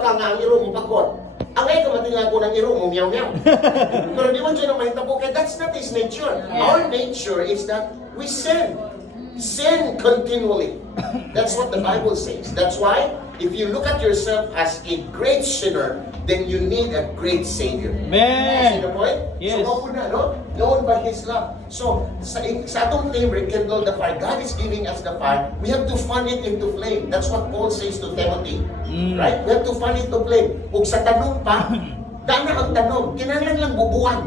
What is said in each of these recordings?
ka nga ang iro mo pagkot. Ang ay kamatinga ko ng iro mo, meow-meow. Pero di mo dyan ang mahitabo, kaya that's not his nature. Our nature is that we sin. Sin continually. That's what the Bible says. That's why, if you look at yourself as a great sinner, then you need a great Savior. Amen. See the point? Yes. So, na, no? Known by His love. So, sa atong flame, rekindle the fire. God is giving us the fire. We have to fan it into flame. That's what Paul says to Timothy. Right? We have to fan it to flame. Ug sa tanong pa, dana ang tanong, kinahanglan lang bubuan.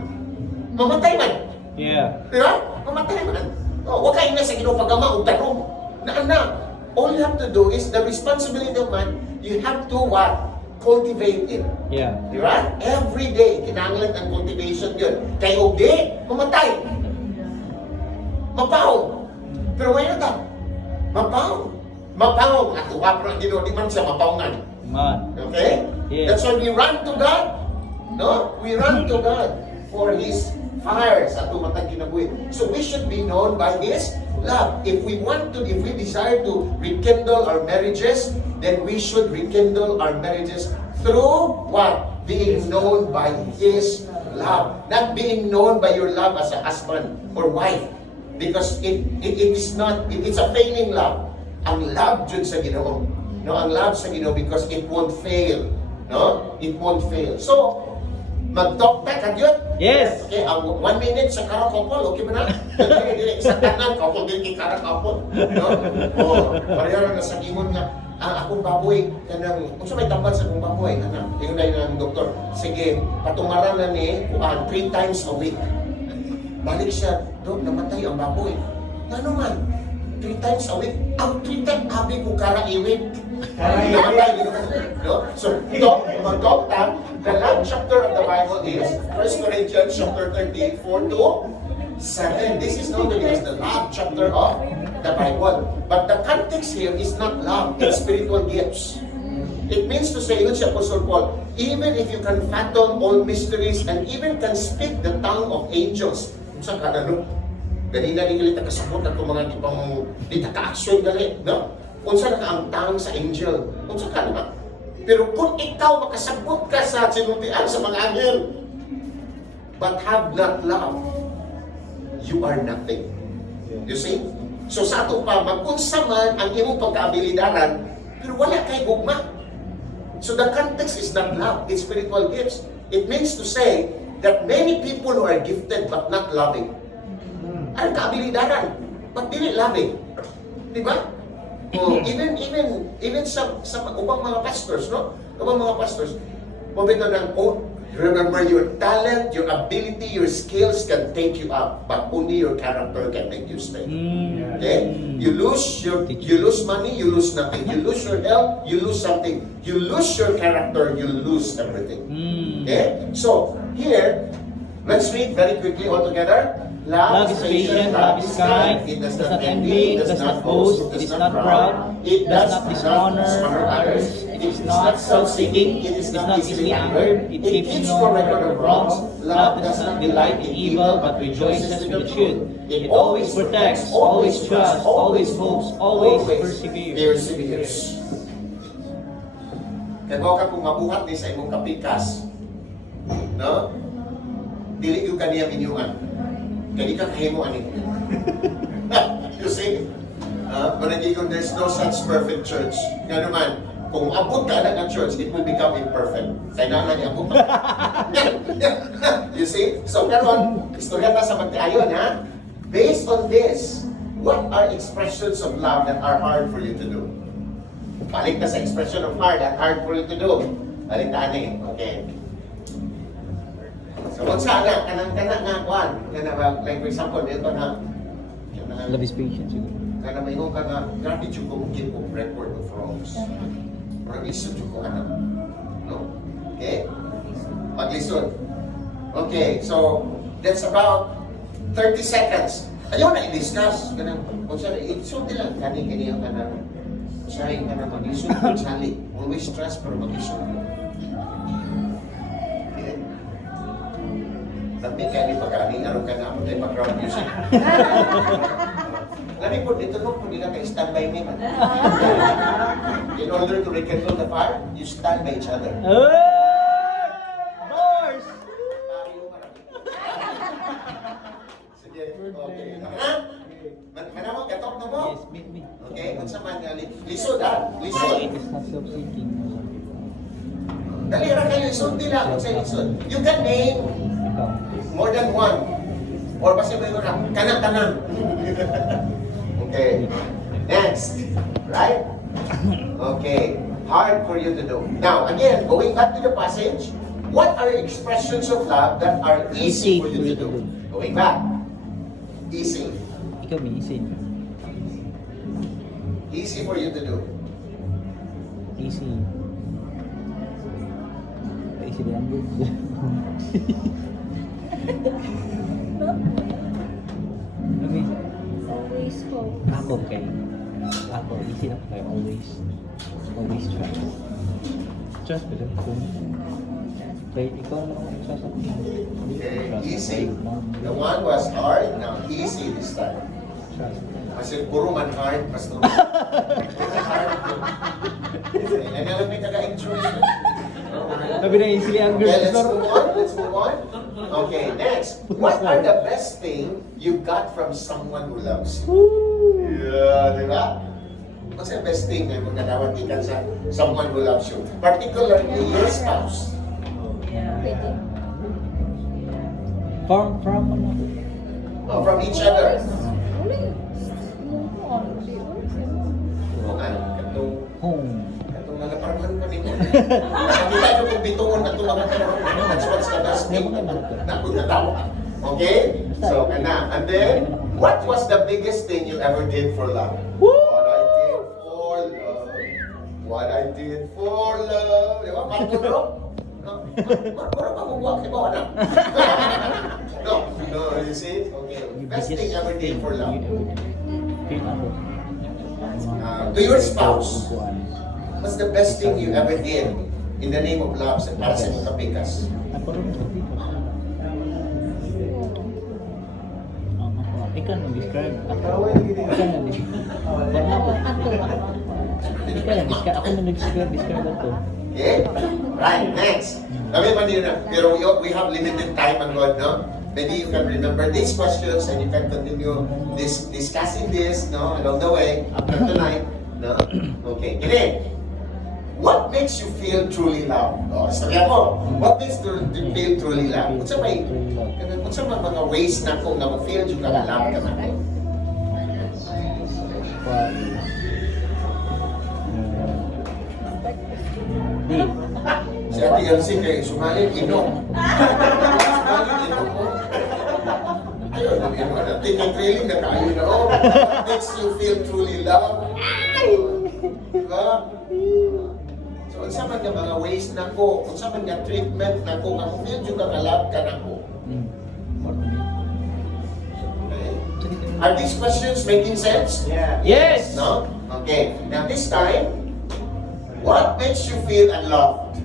Mamatay man. Yeah. Di ba? Mamatay man. Oh, huwag kayo na sa ginupagama o tanong. Na. All you have to do is the responsibility of man, you have to what? Cultivate it. Yeah. Di ba? Every day, kinahanglan ang cultivation yun. Kaya o di, mamatay. Mapaw. Pero ngayon ta, mapaw. Mapaw. At wapro ang Ginoo, di man siya mapawngan. Man. Okay? Yeah. That's why we run to God. No? We run to God for His fire sa ato matag kinabuhi. So we should be known by His love. If we desire to rekindle our marriages, then we should rekindle our marriages through what? Being known by His love. Not being known by your love as a husband or wife. Because it's a failing love. Ang love dyan sa Ginoo. No, ang love sa Ginoo because it won't fail. No? It won't fail. So, mag-talk back at yun. Yes. Okay, 1 minute sa karakopol, okay ba na? Sa tanan, kapol din kay karakopol. No? O, pareho na sa kimon nga, akong baboy, kanang, kung sa may tambal sa akong baboy, tingnan na ng doktor, sige, patungaran na ni, 3 times a week. Balik siya, Dok, namatay ang baboy. Ano man? 3 times a week. Ang 3 times, abi ko karaiwit. Namatay, no? So, mag-talk time, the last chapter of the Bible is 1 Corinthians chapter 13, 4 to 7. This is known as the love chapter of the Bible. But the context here is not love, it's spiritual gifts. It means to say, yun si Apostle Paul, even if you can fathom all mysteries and even can speak the tongue of angels, sa kanano, ganina ni galit kasabot at mga ipang dita ka-action galit, no? Unsa na ka ang tongue sa angel, unsa ka naman? Pero kung ikaw makasabot ka sa sinuntian sa mga anghel, but have not love, you are nothing. You see? So sa ato pa, mag-unsa man ang imong pagkaabilidaran, pero wala kay gugma. So the context is not love, it's spiritual gifts. It means to say that many people who are gifted but not loving, ang kaabilidaran, but dili loving. Di ba? Oh, even sa ubang mga pastors, no? Ubang mga pastors, mabito ng, remember your talent, your ability, your skills can take you up, but only your character can make you stay. Okay? You lose money, you lose nothing. You lose your health, you lose something. You lose your character, you lose everything. Okay? So, here, let's read very quickly all together. Love is patient, love is kind, it does not envy, it does not boast, it is not proud, it does not dishonor others, it is not self-seeking, it is not easily angered, it keeps no record of wrongs, love does not delight in evil, but rejoices with the truth. It always protects, always trusts, always hopes, always perseveres. Kaya ka kung mabuhat ni sa imong kapikas, no? Dili yung kaniyang inyuan. Kaya di ka kahimo ani. You see? Kung there's no such perfect church. Nga naman, kung abot ka na ng church, it will become imperfect. Kaya na ni abot. You see? So, karon, istorya ta sa magtiayon, ha? Based on this, what are expressions of love that are hard for you to do? Balik na sa expression of hard that hard for you to do. Balik na ani. Okay. So, kung saan na, kanang nga, kwan, like for example, ito na, Love is patient. kana may ka nga, grabe dyan ko mungkin ko record of wrongs. Parang isod dyan ko, no? Okay? Pag-lisod. Okay, so, that's about 30 seconds. Ayaw na i-discuss. Kanang, kung saan, isod nila, kani-kani ang kanang, sayang ka na mag-isod, sali. Always trust, pero mag-isod. Tapi kaya di pagkani, araw ka na ako tayo background music. Nani po dito no, kung nila kay stand by me man. In order to rekindle the fire, you stand by each other. Doors! Sige, okay. Mana mo, katok na mo? Yes, meet me. Okay, kung sa man nga, lisod ha, lisod. It's not self-seeking. Dali ra kayo, lisod nila kung sa lisod. You can name Ikaw. more than one. Or basta mo yun na, kanan-kanan. Okay, next. Right? Okay, hard for you to do. Now, again, going back to the passage, what are expressions of love that are easy for you to do? Going back. Easy. Ikaw may isin. Easy for you to do. Easy. Easy lang good. Okay. Always hope. Ako kay. Ako, easy lang kayo. Always. Always trust. Trust ko lang kung. Kaya ikaw lang ang sasabihin. Okay, Trust. easy. The one was hard, now easy this time. Trust. Kasi puro man hard, pastor. Hard. Nangyayari taga-enjoy. Sabi na easily angry. Okay, let's move on. Let's move on. Okay, next. What are the best thing you got from someone who loves you? Yeah, di ba? What's the best thing na magkadawat ikan sa someone who loves you? Particularly your spouse. Pwede. From ano? Oh, from each other. Uli. Move on. Uli. Okay, katong Home. nagaparman pa nito. Nakakita nyo kung bitungon na ito mga tanong. That's what's the best thing. Nakakatawa. Okay? So, kana. And then, what was the biggest thing you ever did for love? What I did for love. What I did for love. Di ba? Marco, bro? No? Marco, mabubuwag. Di ba? Wala. No. No, you see? Okay. Best thing you ever did for love. Feel ako. To your spouse. What's the best thing you ever did in the name of love sa para sa mga kapikas? Ako rin sa dito. Ikaw nag-describe. Ikaw nag-describe. Ikaw nag-describe. Ako nag-describe ito. Okay? Right, next. Kami pa din na. Pero we have limited time on God, no? Maybe you can remember these questions and you can continue discussing this, no? Along the way, after tonight. No? Okay, kini. What makes you feel truly loved? Oh, sabi ako, what makes you feel truly loved? Kung sa mga ways na kung na ma-feel yung ka love ka na. Di. Si Ate Elsie kay sumalin, inom. Sumalin, inom mo. Ayun, inom na. Tika trailing na tayo na. Oh, what makes you feel truly loved? Diba? So, kung sa man nga mga ways na ko, kung sa man nga treatment na ko, nga feel yung ka-love ka na ko. Okay. Are these questions making sense? Yes! No? Okay. Now this time, what makes you feel unloved?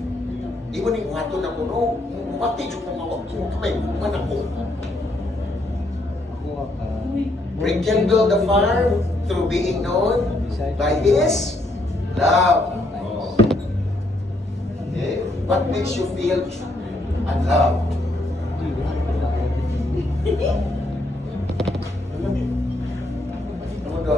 Di mo ning wato na ko, no? What did you kumawag ko? Kamay, kuman ako. Rekindle the fire through being known by His love. Okay. What makes you feel unloved? Ano ba?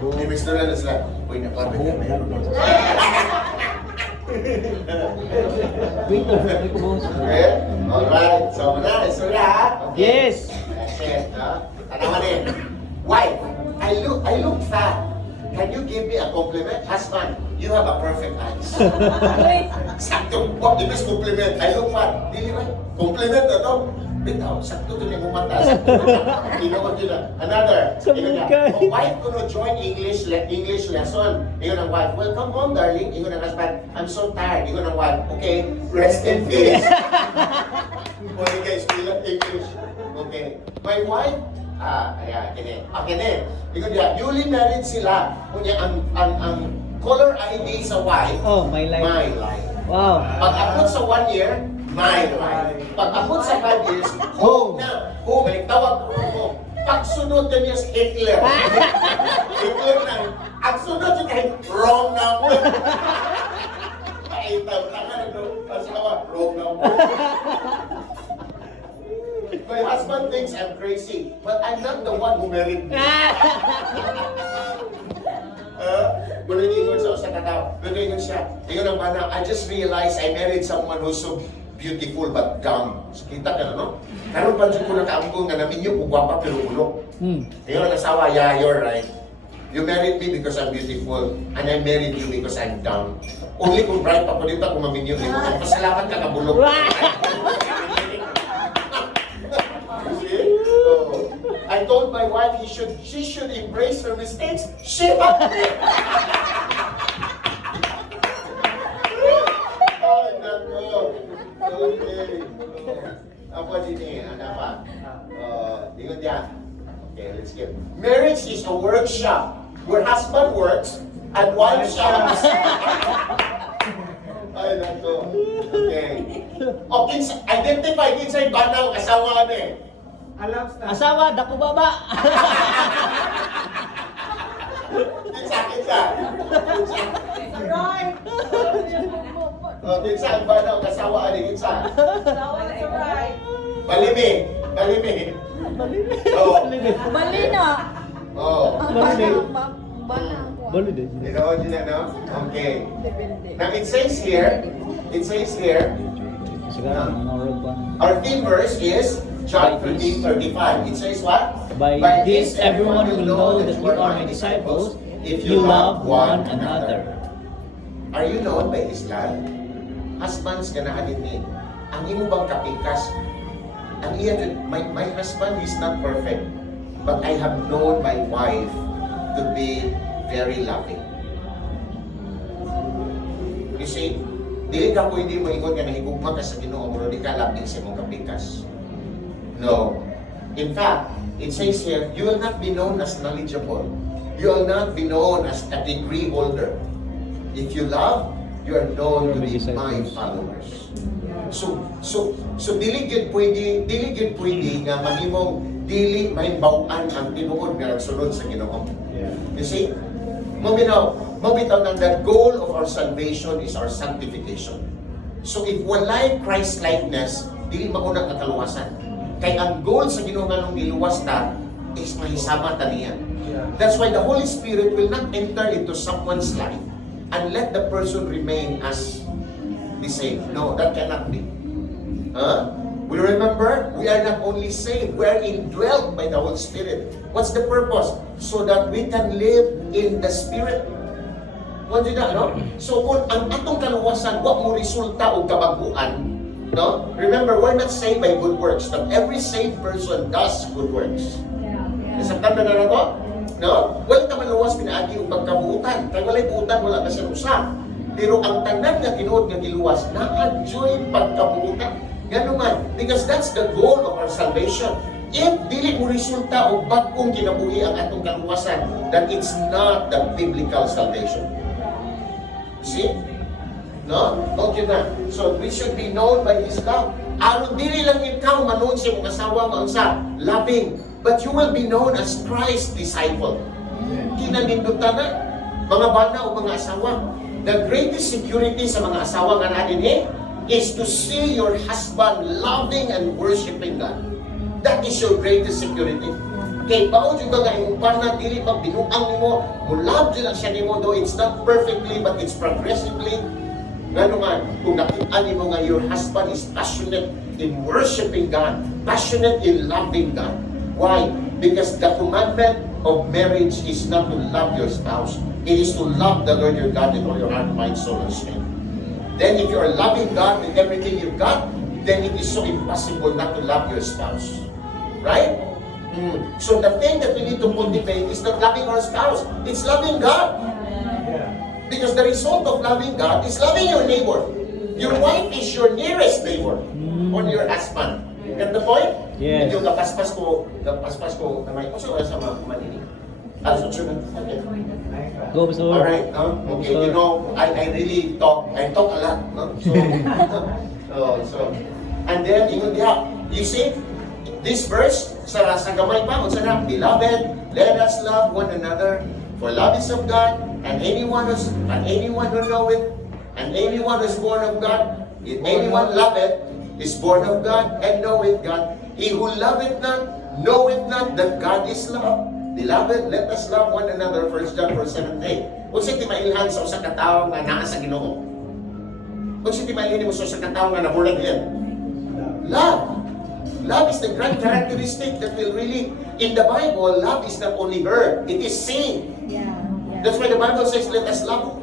Hindi mix na lang sila. Uy, napabi ka meron. Wait, wait, boss. Okay? Alright. So, muna. Istorya ha? Yes! Shit, ha? Tanawa din. Wife, I look fat. Can you give me a compliment? Husband, you have a perfect eyes. Sakto. What the best compliment? I look fat. Dili ba? Compliment na to. Bitaw, sakto to niya mumata. Sakto na. Ikaw na. Another. Wife ko no join English lesson. Ingon ang wife, welcome home darling. Ingon ang husband, I'm so tired. Ingon ang wife, okay, rest in peace. Okay guys, bilang English. Okay. My wife, ayan, kini. Kini. Ingon niya, newly married sila. Kunya ang color ID sa wife, Oh, my life. my life. Wow. Pag abot sa 1 year, my wife. Pag abot sa 5 years, home na. Home, balik tawag home. Pag sunod niya si Hitler. Hitler na. Ang sunod niya kahit wrong number. Ay, tama na. Asawa, wrong number. My husband thinks I'm crazy, but I'm not the one who married me. Ingon sa katao. Ingon siya. Ingon ang bana, I just realized I married someone who's so beautiful but dumb. So, kita ka na, no? Karon pa dyan ko nakaambong nga namin yung gwapa pero ulo. Ingon ang asawa, yeah, you're right. You married me because I'm beautiful, and I married you because I'm dumb. Only kung bright pa po dito kung maminyo mo. Pasalamat ka kabulok. I told my wife she should embrace her mistakes. She must be. Ay, nako. Okay. Apa din eh? Ano pa? Ingat yan. Okay, let's get. Marriage is a workshop where husband works and wife shops. Ay, nako. Okay. O, identify kinsay banang asawa na eh. Asawa, dako baba. Kinsa. Right. Kinsa ang banang asawa ni kinsa. That is right. Balimi. Oh. Bali na. Oh. Bana ko. Bali din. You know, no? Okay. Depende. Now it says here, Siguro, moral pa. our theme verse is John 13:35. It says what? By this everyone will know that you are my disciples if you love one another. Are you known by His love? Husbands, ganahan ni. Ang imo bang kapikas? Ang iya, my husband is not perfect, but I have known my wife to be very loving. You see, dili ka pwede mo ingon nga nahigugma ka sa Ginoo pero di ka labing sa imong kapikas. No. In fact, it says here, you will not be known as knowledgeable. You will not be known as a degree holder. If you love, you are known to be my followers. So dili gid pwede nga mahimong dili mahimbaw-an ang tinuod nga nagsunod sa Ginoo. You see? Mabitaw na the goal of our salvation is our sanctification. So if walay Christ-likeness, dili mauna nga kaluwasan. Kay ang goal sa Ginoo nganong giluwas ta is mahisama ta niya. That's why the Holy Spirit will not enter into someone's life and let the person remain as the same. No, that cannot be. We remember, we are not only saved, we are indwelt by the Holy Spirit. What's the purpose? So that we can live in the Spirit. What do you know? So kung ang atong kaluwasan, wa mo resulta o kabaguan, no? Remember, we're not saved by good works, but every saved person does good works. Nasabtan na na to? No? Wala ka maluwas pinaagi o pagkabuutan. Kaya wala'y buutan, wala ka siya usa. Pero ang tanan nga tinuod nga giluwas, na-enjoy pagkabuutan. Gano man, because that's the goal of our salvation. If dili mo resulta o bagong kinabuhi ang atong kaluwasan, then it's not the biblical salvation. See? No? Okay na. So we should be known by His love. Aron dili lang ikaw manon sa mong asawa maunsa, loving, but you will be known as Christ's disciple. Kinanindutan na, mga bana o mga asawa. The greatest security sa mga asawa nga natin is to see your husband loving and worshiping God. That is your greatest security. Kay bao jud nga imong partner dili pa binuang nimo, love jud lang siya nimo, though it's not perfectly but it's progressively. Ngano man, kung nakita nimo nga your husband is passionate in worshiping God, passionate in loving God. Why? Because the commandment of marriage is not to love your spouse. It is to love the Lord your God with all your heart, mind, soul, and strength. Then if you are loving God with everything you've got, then it is so impossible not to love your spouse. Right? So the thing that we need to cultivate is not loving our spouse. It's loving God. Because the result of loving God is loving your neighbor. Your wife is your nearest neighbor or your husband. Get the point? Yes. Yung kapaspas ko kamay ko sa mga manini. Susunod. Okay. Go, Pastor. Alright, no? Okay, you know, I really talk a lot, no? So, and then, you see, this verse, sa gamay pa, unsa na, beloved, let us love one another, for love is of God, and anyone who knoweth, and anyone who is born of God, if anyone loveth, is born of God, and knoweth God. He who loveth not, knoweth not that God is love. Beloved, let us love one another. 1 John 4:7-8. Kung ti mailhan sa usa ka tawo nga naa sa Ginoo. Kung ti mailhan mo sa usa ka tawo nga nabulag yan. Love. Love is the grand characteristic that will really, in the Bible, love is not only heard, it is seen. Yeah. That's why the Bible says, let us not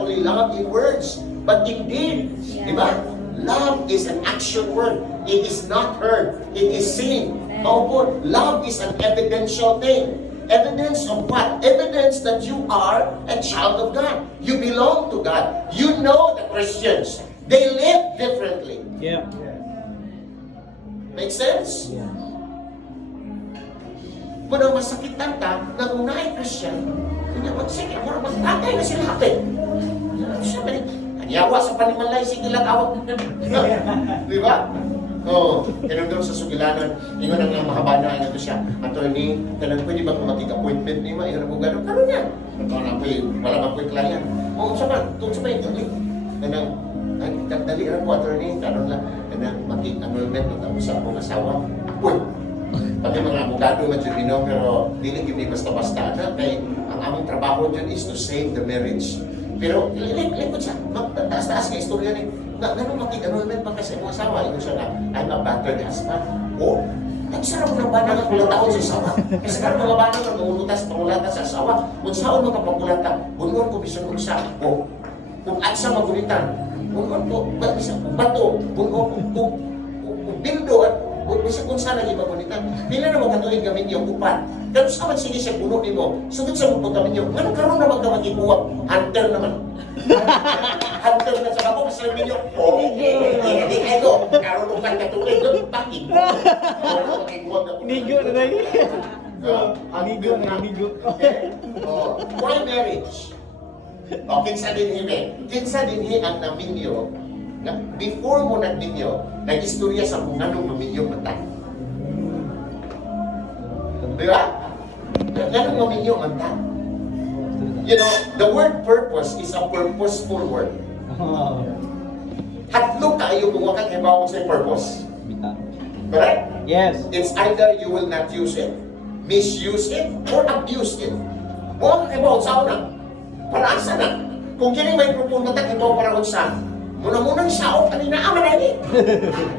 only love in words, but in deed. Yeah. Diba? Love is an action word. It is not heard. It is seen. Opo, love is an evidential thing. Evidence of what? Evidence that you are a child of God. You belong to God. You know the Christians. They live differently. Yeah. Make sense? Yes. Kung masakitan ka, na kung na-ay Christian, sige, magtatay na sila atin. Siyempre, kanyawa sa panimalay, sige lang awag. Di ba? Oo. Ganun daw sa sugilanan, ingon ang mga mahabana, ito siya, attorney, tanong, pwede ba kung appointment ni ma? Ingon mo gano'n, karoon yan. Wala ba ko'y klient? Oo, sa ba? Kung sa ba yung dali? Tanong, dali rin po, attorney, karoon lang. Tanong, mag-annulment, sa akong asawa. Uy! Pati mga abogado na dyan, pero dili yun basta-basta na, kaya ang aming trabaho dyan is to save the marriage. Pero, likod siya, taas-taas nga istorya ni, gano'ng mag-annulment pa kasi ang asawa, yun siya na, I'm a battered husband. O, nagsarap ng bana ng kulataon sa asawa. Kasi karoon mga bana ng pangulatas sa asawa, kung saan mga pangulata, bunuan ko bisan kung sa, o, kung at sa magulitan, bunuan ko, bato, bunuan ko, kung bildo, at bisa kung saan naging magulitan. Pila na magkatuloy gamin niyo, upat. Pero sa man sige siya puno ni mo, sugod sa mga gamin niyo, ano karoon na magkamagibuwag? Hunter naman. Hunter na sa ako, kasi namin niyo, hindi kayo, karoon ng pagkatuloy, bakit? Nigo na lagi. Nigo na. Why marriage? O, kinsa din ang naminyo, na before mo nagminyo, nag-istorya sa kung anong maminyo mata. Di ba? Anong maminyo mata? You know, the word purpose is a purposeful word. Hatlo kayo kung wakang ibaw sa purpose. Correct? Yes. It's either you will not use it, misuse it, or abuse it. Wakang ibaw sa una. Para asa na. Kung kini may pupunta ibaw para unsa. Muna-munang siya o kanina aman na ni.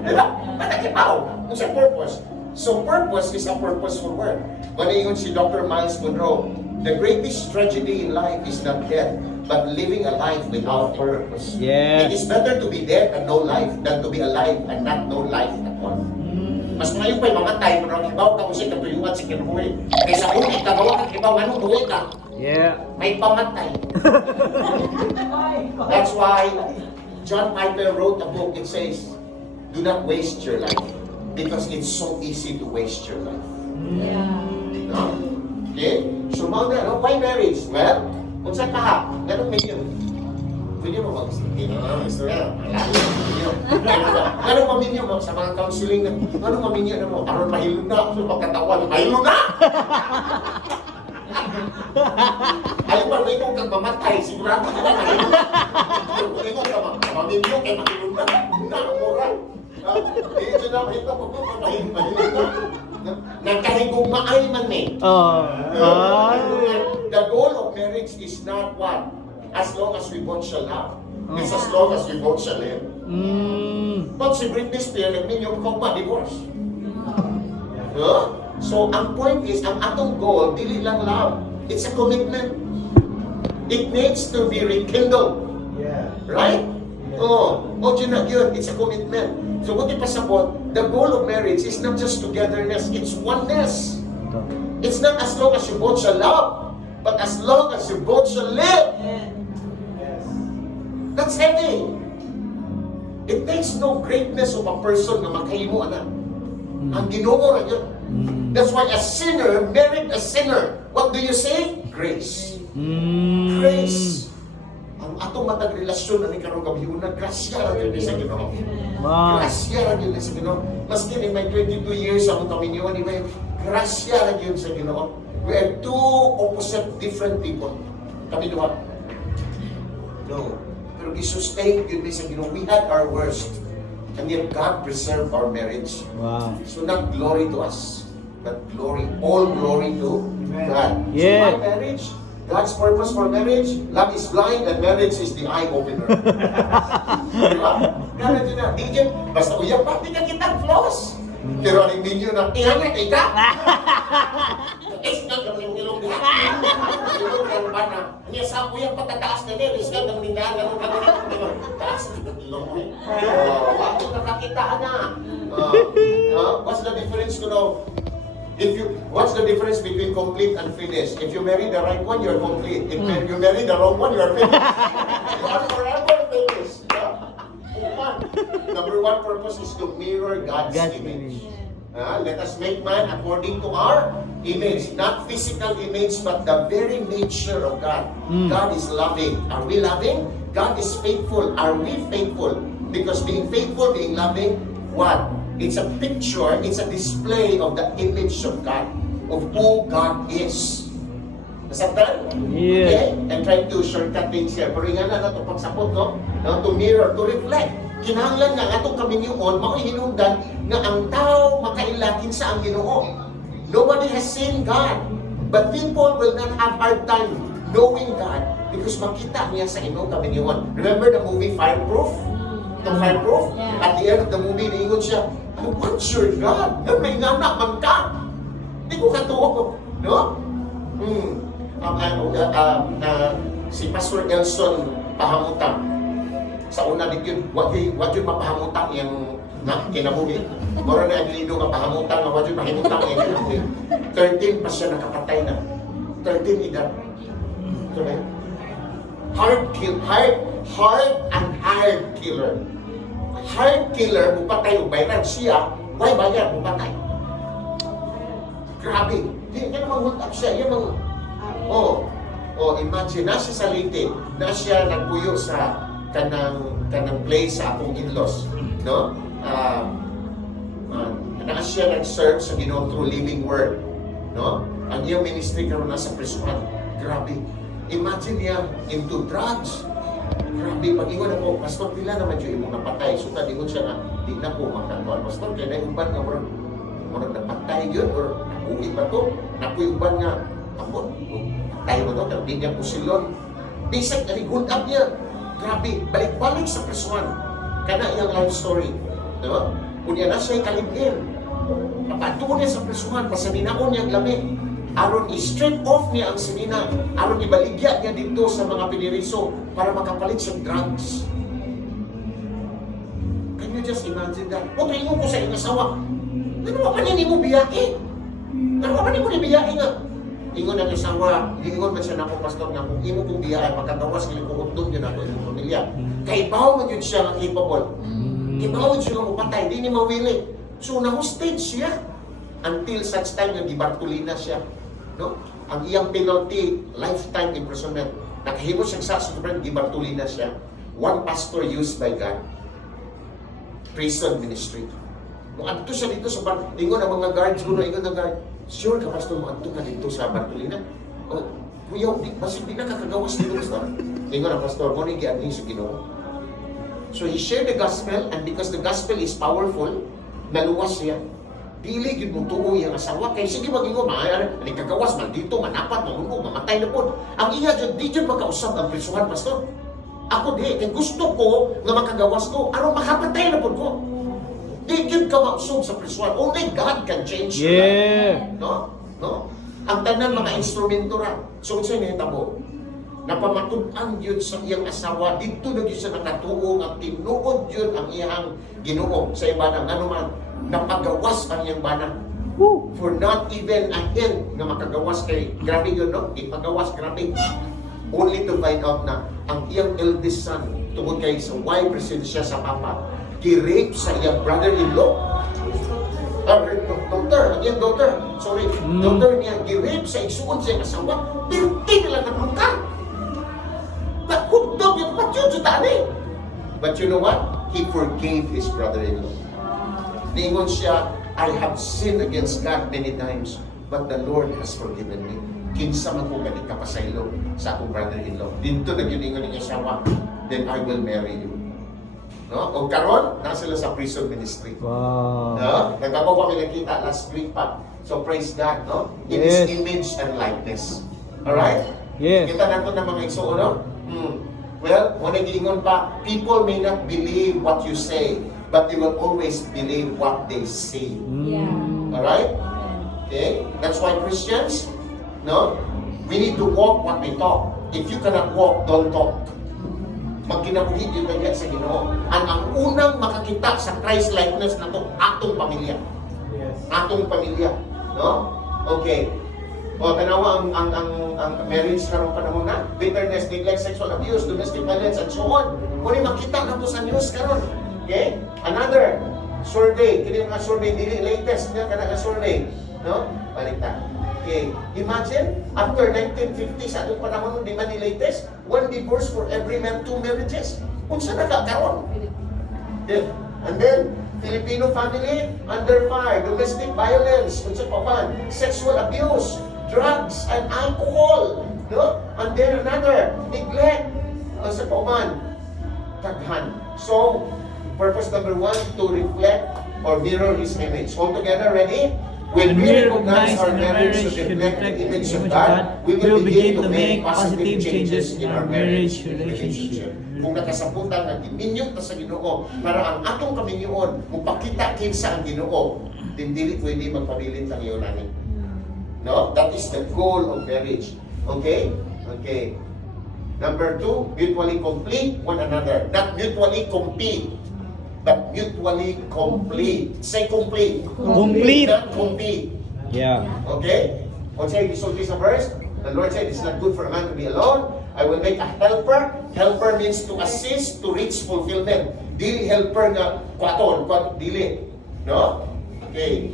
Diba? Matakipaw. It's a purpose. So purpose is a purposeful word. Manaingon si Dr. Miles Monroe, the greatest tragedy in life is not death, but living a life without a purpose. Yeah. It is better to be dead and no life than to be alive and not no life at all. Mas ngayon pa'y mamatay, pero ang ibaw ka kung siya katuyuan si kinubuhay. Kaysa ulit, kagawa kang ibaw, anong buhay ka? Yeah. May pamatay. That's why John Piper wrote a book. It says, do not waste your life because it's so easy to waste your life. No? Okay? So, why marriage? Well, kung saan ka, ganun medyo. Pwede mo mag-istorya. Ganun maminyo mo sa mga counseling na, ganun maminyo na mo, aron mahilo na ako sa pagkatawan. Mahilo na! Ayaw ba, may kong kagmamatay, sigurado ka na mahilo na. May kong kagmaminyo, kay mahilo na. Nakuran. Medyo na mahilo ko, mahilo na. Nagkahigong maay man eh. The goal of marriage is not what? As long as we both shall have. It's as long as we both shall live. But si Britney Spears, nagminyo kong ma-divorce. So, ang point is, ang atong goal, dili lang love. It's a commitment. It needs to be rekindled. Right? Yun, it's a commitment. So, kung ipasabot, the goal of marriage is not just togetherness, it's oneness. It's not as long as you both shall love, but as long as you both shall live. That's heavy. It takes no greatness of a person na makahimo, anak. Ang Ginoo ra yun. Mm. That's why a sinner married a sinner. What do you say? Grace. Mm. Grace. Ang atong matag relasyon ani karong gabi una grasya ra gyud sa Ginoo. Wow. Grasya ra gyud sa Ginoo. Maski in my 22 years sa akong kaminyon, anyway, grasya ra gyud sa Ginoo. We are two opposite different people. Kami duha. No. Pero gisustain gyud sa Ginoo. We had our worst. And yet God preserved our marriage. Wow. So not glory to us, but glory, all glory to God. Yeah. So my marriage, God's purpose for marriage, love is blind and marriage is the eye opener. Diba? Kaya dyan na, di dyan, basta uyak pa, di ka kitang flaws. Pero ang ninyo na, ihangat ka! Nga kami yung ilong diha. Ilong kang bana. Niya sa uyak pa tataas na din, iskan ng nindahan, ganun ka ganun. Taas na ilong mo. Bakit nakakita na? What's the difference ko now? What's the difference between complete and finished? If you marry the right one, you're complete. If you marry the wrong one, you're finished. You are forever finished. Number one purpose is to mirror God's image. Let us make man according to our image, not physical image, but the very nature of God. God is loving. Are we loving? God is faithful. Are we faithful? Because being faithful, being loving, what? It's a picture, it's a display of the image of God, of who God is. Nasabtan? Yeah. Okay? And trying to shortcut things here. Pero nga na ito pagsapot, no? To mirror, to reflect. Kinahanglan nga atong kaminyoon, mauhinungdan nga ang tao makailakin sa ang Ginoo. Nobody has seen God. But people will not have hard time knowing God because makita niya sa inyong kaminyoon. Remember the movie Fireproof? Itong Fireproof? Yeah. At the end of the movie, niingon siya, I want your God. May ngana man ka. Hindi ko katuo. No? Si Pastor Elson Pahamutan, sa una din yun, wag yun mapahamutang yung kinabuhi. Mura na agilido ka pahamutang na wag yun mahimutang yung kinabuhi. 13 pa siya nakapatay na. 13 edad. Okay? Hard and hard killer. Hard killer, bupatay o bayaran siya, why bayar, bupatay. Grabe. Yan naman hold up siya. Yan naman, imagine, nasa sa Leyte, na siya nagpuyo sa kanang place sa akong in-laws, no? Na siya nag-serve sa Ginoo through living word, no? Ang iyong ministry karon nasa prisuhan. Grabe. Imagine niya into drugs. Grabe, pag-ingon ako, Pastor, pila naman yung imong napatay. So, ingon siya na, di na po makatuan. Pastor, kaya na yung uban nga, murag napatay yun, or nakuwi ba to? Nakuwi uban nga, ako, patay mo to, pero di niya po silon. Basic, hold up niya. Grabe, balik-balik sa prisuhan. Kana iyang life story. Diba? Kunya na siya'y kalibin. Napatuon niya sa prisuhan, pasaninaon niyang lami. Aron i-strip off niya ang sinina. Aron ibaligya niya dito sa mga piniriso para makapalit sa drugs. Can you just imagine that? O, tingin ko sa iyong asawa. Ano pa niya mo biyaki? Ano pa niya mo biyaki nga? Ingon ang asawa, ingon man siya na akong pastor nga, kung imo kong biyaya, magkagawas kaya kung utdog yun ako yung pamilya. Kay bawo man yun siya nga capable. Kay bawo siya nga upatay, di ni mawili. So, na-hostage siya until such time nga gibartulina siya. No? Ang iyang penalty, lifetime imprisonment. Nakahimo siya sa Supreme, gibartulina siya. One pastor used by God. Prison ministry. Kung adto siya dito sa ingon ang mga guards ko na ingon ang guard, sure ka, Pastor, maadto ka dito sa Bartolina? O, kuya, basig di na kakagawas dito, Pastor. Ingon ang Pastor, mo ni giadling sa Ginoo. So he shared the gospel, and because the gospel is powerful, naluwas siya. Dili gid mo tuo yung asawa, kay sige mag-ingon, ani kagawas man dito, manapat, mamungkog, mamatay na po. Ang iya dyan, di dyan makausap ang prisuhan, Pastor. Ako di, kay gusto ko nga makagawas ko, aron makapatay na po ko. Di yun ka mausog sa prisuhan. Only God can change your life. No? No? Ang tanan mga instrumento ra. So, sa'yo nahitabo. Napamatunan yun sa iyang asawa. Dito na yun siya nakatuo. Ang tinuod yun ang iyang Ginoo sa ibanang. Ano man, napagawas ang iyang banang. For not even a hint na makagawas kay grabe yun, no? Ipagawas, grabe. Only to find out na ang iyang eldest son, tungkol kay sa wife, present siya sa papa, gi-rape sa iyang brother-in-law. daughter, sorry, daughter niya, gi-rape sa igsuon sa asawa, pirti nila ng luka. Nakundog yung patyo, jutani. But you know what? He forgave his brother-in-law. Ningon siya, I have sinned against God many times, but the Lord has forgiven me. Kinsa man ko gani kapasaylo sa akong brother-in-law. Dito na giningon ni asawa, then I will marry you. No? O karon, nasa sila sa prison ministry. Wow. No? Nagkakaw kami nakita last week pa. So praise God, no? In Yes. His image and likeness. Alright? Yes. Kita nato na mga igsuon, no? Well, when nagiingon pa, people may not believe what you say, but they will always believe what they say. Mm. Alright? Okay? That's why Christians, no? We need to walk what we talk. If you cannot walk, don't talk. Magkinabuhi yung kanya sa Ginoo. Ang unang makakita sa Christ likeness na to, atong pamilya. Yes. Atong pamilya, no? Okay. O tanawa ang marriage karon panahon na, bitterness, neglect, sexual abuse, domestic violence, and so on. Kung makita na to sa news karon. Okay? Another survey, kini mga survey dili latest nga kana survey, no? Baliktad. Okay, imagine, after 1950 sa atong panahon, di man ni latest, one divorce for every man, 2 marriages. Unsa na kakaroon? Yeah. And then, Filipino family, under fire, domestic violence, unsa pa man, sexual abuse, drugs and alcohol, no? And then another, neglect, unsa pa man, taghan. So, purpose number 1, to reflect or mirror His image. All together, ready? When we recognize our marriage to reflect the image of God, we will begin to make positive changes in our marriage relationship. Kung nakasabutan na giminyot na sa Ginoo, para ang atong kaminyoon, mupakita kinsa ang Ginoo, then dili pwede magpabilin tang iyo namin. No? That is the goal of marriage. Okay? Okay. Number 2, mutually complete one another. Not mutually compete, but mutually complete. Say complete. Complete. Not compete. Yeah. Okay? Okay, so this verse, the Lord said, it's not good for a man to be alone. I will make a helper. Helper means to assist, to reach fulfillment. Dili helper nga kwaton, dili. No? Okay.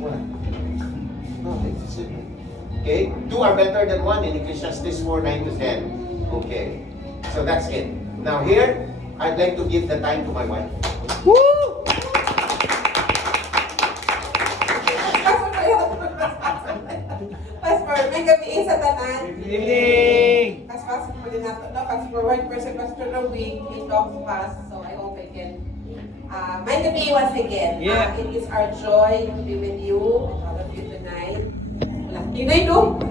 What? No, it's it. Okay? 2 are better than 1 in Ecclesiastes 4, 9 to 10. Okay. So that's it. Now here, I'd like to give the time to my wife. Woo! Pastor, may gabi sa tanan. Feeling! Pastor po din nato, no? Pastor word person, Pastor the week, he talks fast, so I hope I can. May gabi once again. Yeah. It is our joy to be with you, all of you tonight. You know,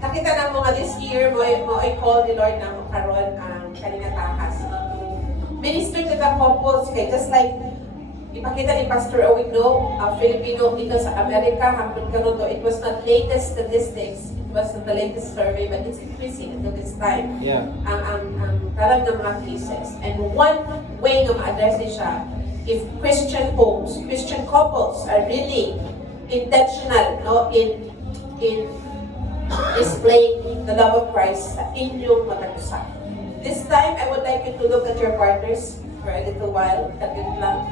nakita na mo nga this year, mo I call the Lord na mo karon ang kanina takas. Minister to the couples, kay just like ipakita ni Pastor Owen, no, Filipino dito sa Amerika, hanggang karon to, it was not latest statistics, it was not the latest survey, but it's increasing until this time. Yeah. Ang kalang ng mga cases. And one way na ma-address siya, if Christian homes, Christian couples are really intentional, no, in displaying the love of Christ sa inyong matag-usap. This time, I would like you to look at your partners for a little while. Tagit lang.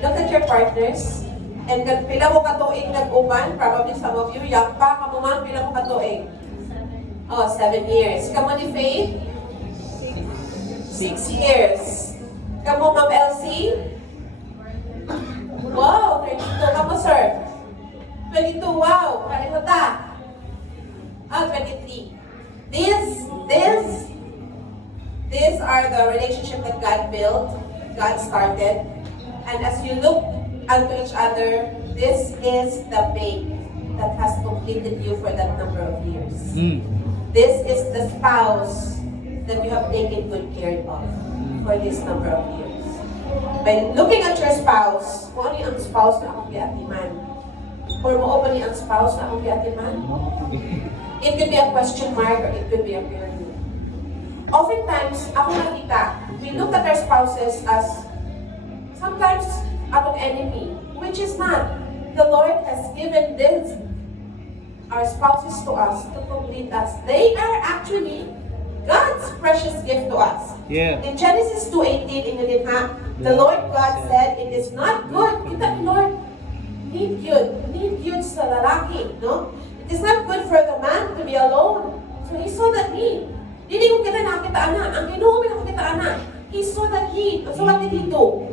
Look at your partners. And pila mo katuig nag-uban, probably some of you, young pa, kamu man, pila mo katuig? Oh, 7 years. Kamu ni Faith? 6 years. Kamu, Ma'am Elsie? Wow, 32. Kamu, sir? 22. Wow, pareho ta. 23. These are the relationship that God built, God started. And as you look unto each other, this is the mate that has completed you for that number of years. This is the spouse that you have taken good care of for this number of years. By looking at your spouse, kung ano yung spouse na akong giatiman, or mo pa niya ang spouse na akong giatiman, it could be a question mark or it could be a period. Oftentimes, ako nakita, we look at our spouses as sometimes atong enemy, which is not. The Lord has given this, our spouses to us to complete us. They are actually God's precious gift to us. Yeah. In Genesis 2:18, in the the Lord God said, it is not good. Kita ni Lord, need yun sa lalaki, no? It is not good for the man to be alone. So He saw that need. Dili ko kita nakita ana. Ang Ginoo mi nakita ana. He saw that need. So what did He do?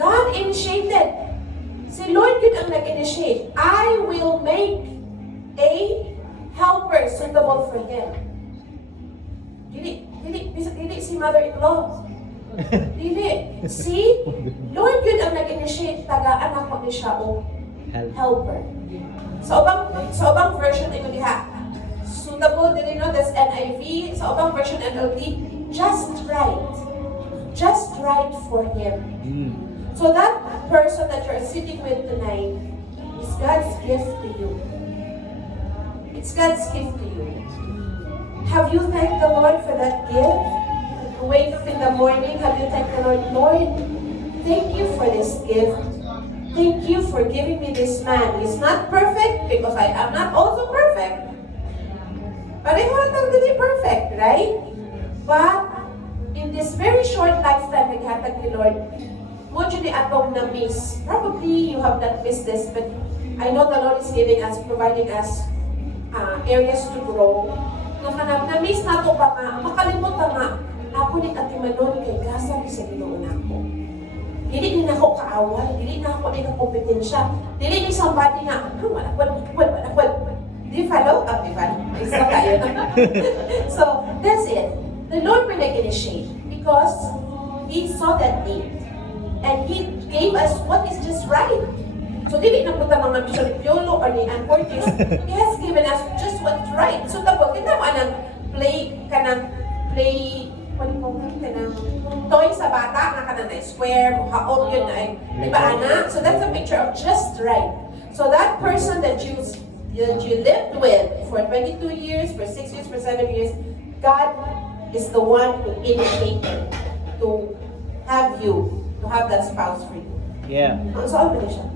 God initiated. Si Lord yun ang nag-initiate. I will make a helper suitable for him. Dili si mother-in-law. Dili. See? Lord yun ang nag-initiate. Tagaan ako ni siya o helper. Sa ubang version ay diha. Suitable, dili no? That's NIV. Sa ubang version NLT, just right. Just right for him. So that person that you're sitting with tonight is God's gift to you. It's God's gift to you. Have you thanked the Lord for that gift? You wake up in the morning, have you thanked the Lord? Lord, thank you for this gift. Thank you for giving me this man. He's not perfect because I am not also perfect. Pareho lang hindi perfect, right? But in this very short lifetime naghatag ni Lord, mo dyan ni atong na miss. Probably you have not missed this, but I know the Lord is giving us, providing us areas to grow. Na miss na ito pa nga, makalimot na nga, ako ni Katimanon kay Gasar sa Ginoo nako. Dili na ako kaaway, dili na ako ni kakompetensya, dili ni somebody nga, wala. Do you follow? Di ba? Isa tayo na. So, that's it. The Lord will initiate because He saw that need. And He gave us what is just right. So, dili na punta mga Bishop Piolo or ni Ann Cortez. He has given us just what's right. So, tapos, kita mo anang play, toy sa bata, na kanang square, haog yun na di ba, anak? So, that's a picture of just right. So, that person that you lived with for 22 years, for 6 years, for 7 years, God is the one who initiated to have that spouse for you. Yeah. So, ano siya?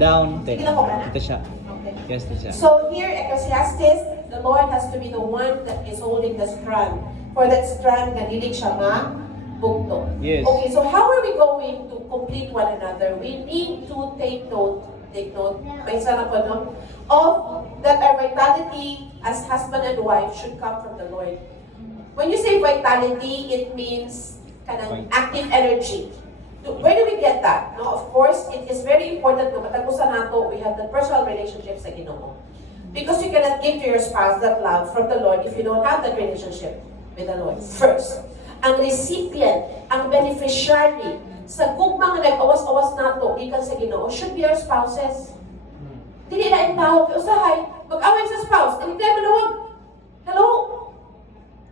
Down. Sige na ko ka na? Ito siya. Okay. Yes, ito siya. So here, Ecclesiastes, the Lord has to be the one that is holding the strand. For that strand, nalilig siya bugto. Yes. Okay, so how are we going to complete one another? We need to take note, may isa na po, no? Of that our vitality as husband and wife should come from the Lord. When you say vitality, it means active energy. Where do we get that? No, of course, it is very important na matagusan nato, we have the personal relationship sa Ginoo. Because you cannot give to your spouse that love from the Lord if you don't have that relationship with the Lord. First, ang recipient, ang beneficiary, sa gugmang nag-awas-awas nato, ikan sa Ginoo, should be our spouses. Dili na yung tao, usahay, mag-away sa spouse, and hindi manawag, hello?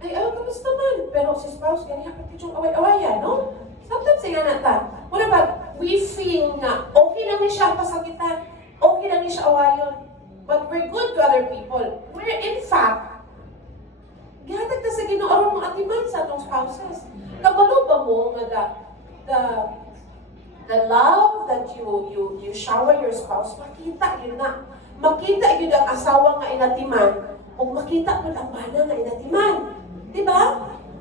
Ay, kamusta man? Pero si spouse, ganyan, yung away-awayan, no? Sometimes nga nata, what about, we feel na okay lang ni siya pasakitan, okay lang ni siya awayon, but we're good to other people. We're in fact, gihatag ta sa Ginoo aron mo atiman sa atong spouses. Kabalo ba mo nga the love that you shower your spouse, makita yun na. Makita yun ang asawa nga inatiman, o makita yun ang bana nga inatiman. Diba?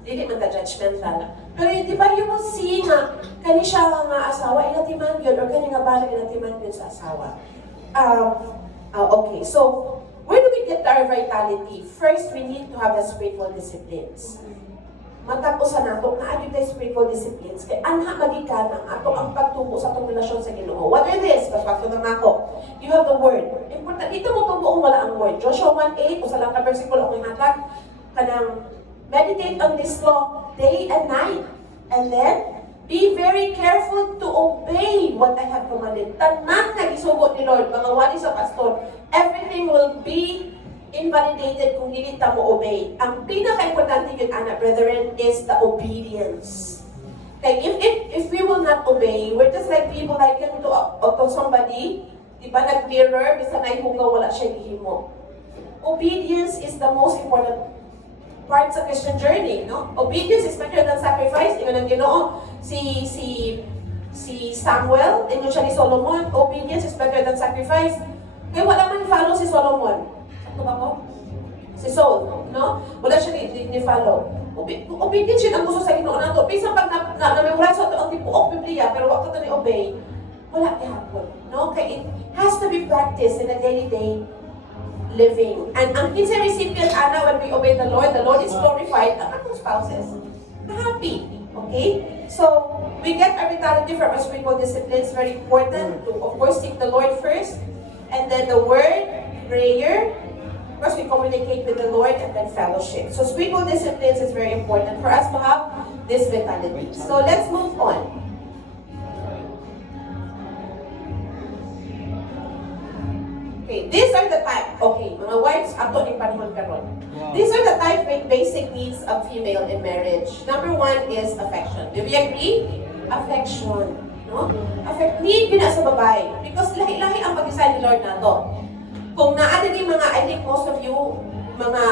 Hindi man ta judgmental. Pero di ba you will see nga kani siya nga asawa inatiman yun or kani nga bana inatiman yun sa asawa. Okay, so where do we get our vitality? First, we need to have the spiritual disciplines. Matapusan nato na ato tayo spiritual disciplines kay anha magikan ang ato ang pagtubo sa atong relasyon sa Ginoo. What are this? Paspaso na nako. You have the word. Important dito mo tubo wala ang word. Joshua 1:8 usa lang ka bersikulo ang hatag kanang meditate on this law day and night. And then be very careful to obey what I have commanded. Tanan nga gisugo ni Lord mga wali sa pastor. Everything will be invalidated kung hindi ta mo obey. Ang pinaka-importante yun, anak, brethren, is the obedience. Okay, if we will not obey, we're just like people like to somebody, di ba, nag-mirror, bisa na ihugaw, wala siya ihimo. Obedience is the most important part sa Christian journey, no? Obedience is better than sacrifice. Ingon ang Ginoo, si Samuel, ingon siya ni Solomon, obedience is better than sacrifice. Kaya wala man follow si Solomon. Ano ba ko? Si si Saul, no? Wala siya ni follow. Obedient siya ang gusto sa Ginoo nato. Bisa pag na-memorize ato ang tibuok Biblia, pero wag ka ni obey, wala gihapon, no? Kaya it has to be practiced in a day-to-day living. And ang kinsa recipient ana when we obey the Lord is glorified. Ang atong spouses, happy. Okay? So, we get our vitality from our spiritual disciplines. Very important to, of course, seek the Lord first. And then the word, prayer. Of course, we communicate with the Lord and then fellowship. So, spiritual disciplines is very important for us to have this vitality. So, let's move on. Okay, these are the type. Okay, mga wives, ato ni panahon karon. These are the type basic needs of female in marriage. Number 1 is affection. Do we agree? Affection. No? Need yun na sa babae. Because lahi-lahi ang pag-design ni Lord na to. Kung naadin yung mga, I think most of you, mga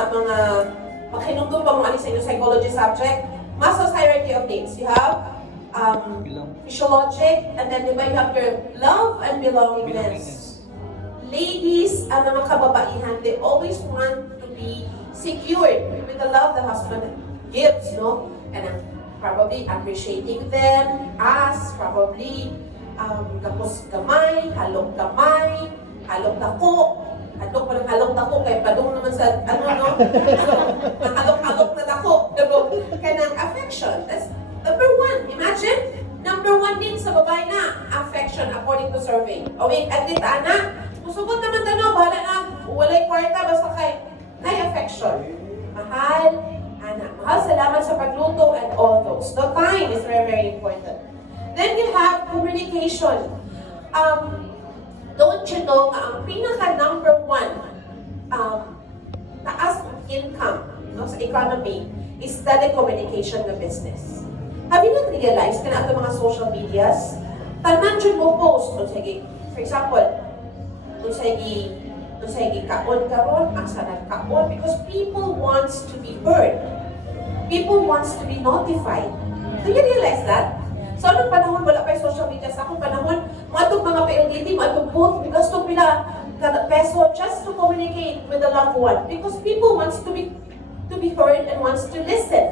makinugtong pa mga sa inyong psychology subject, Maslow's hierarchy of needs. You have physiologic, and then diba, you have your love and belongingness. Ladies, ang mga kababaihan, they always want to be secured with the love the husband gives, no? And probably appreciating them as probably kapos gamay, halok gamay, halok dako, halok dako, kay padung naman sa, no? Halok na dako, diba? Kanang affection. That's number 1. Imagine, number 1 din sa babae na affection according to survey. O wait, aglit ana, musubot naman tano, bahala na, walay kwarta, basta kay affection. Mahal, anak. Mahal, salamat sa pagluto and all those. The time is very, very important. Then you have communication. Don't you know, ang pinaka number 1 taas income, no, sa economy is telecommunication na business. Have you not realized na ato mga social medias, tanan dyan mo post, for example, kung sa kaon karon, asa nagkaon, because people wants to be heard. People wants to be notified. Do you realize that? So, anong panahon, wala pa yung social media. Sa akong panahon, matong mga PLDT, matong booth, because to pila peso just to communicate with the loved one. Because people wants to be heard and wants to listen.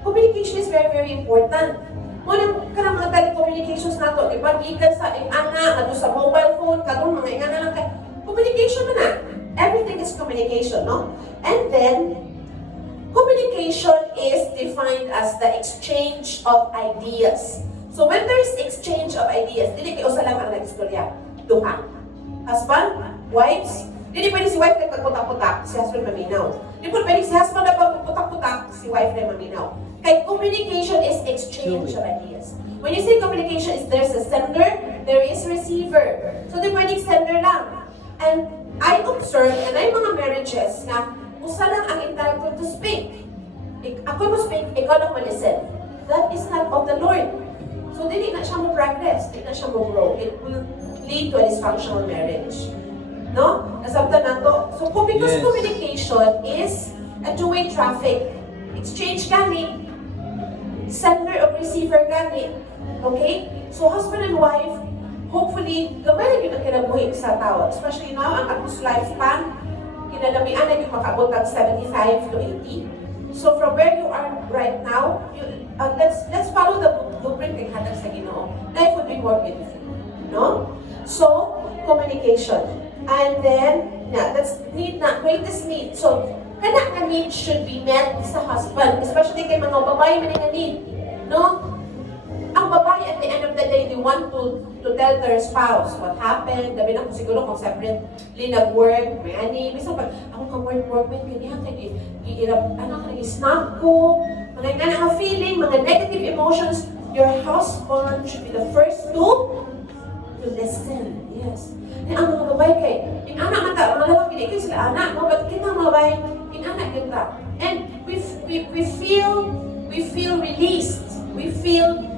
Communication is very, very important. Muna ka ng mga telecommunications nato, di ba? Gikan sa ana, ano sa mobile phone, karon mga ingana lang kay communication na. Everything is communication, no? And then, communication is defined as the exchange of ideas. So when there is exchange of ideas, dili kayo sa lang ang nag-istorya. Duha. Husband, wives, dili pwede si wife na pagputak-putak, si husband maminaw. Dili pwede si husband na pagputak-putak, si wife na maminaw. Kaya communication is exchange of ideas. When you say communication, is there's a sender, there is receiver. So di pwede sender lang. And I observe, and ay mga marriages na usa lang ang entitled to speak. Ako mo speak, ikaw lang ma-listen. That is not of the Lord. So, hindi na siya mo-progress, hindi na siya mo-grow. It will lead to a dysfunctional marriage. No? Nasabtan na to. So, because communication is a two-way traffic. Exchange gani, sender or receiver gani. Okay? So, husband and wife, hopefully, gamay na yung kinabuhi sa tao. Especially now, ang atmos lifespan, kinalamian na yung makabot ng 75 to 80. So from where you are right now, let's follow the blueprint ng hatag sa Ginoo. Life would be more beautiful. No? So, communication. And then, that's need na, greatest need. So, kana nga need should be met sa husband, especially kay mga babae man nga need. No? Ang babae at the end of the day, they want to tell their spouse what happened. Gabi na kung siguro kung separately nag-work, may ani. Minsan pag ako kang work, may ganyan, snap ko, mga nga feeling, mga negative emotions, your husband should be the first to listen. Yes. Ang mga babae kay, yung anak mata, mga lalaki, hindi kayo sila anak, no? But kita mga babae, yung anak kita. And we feel released. We feel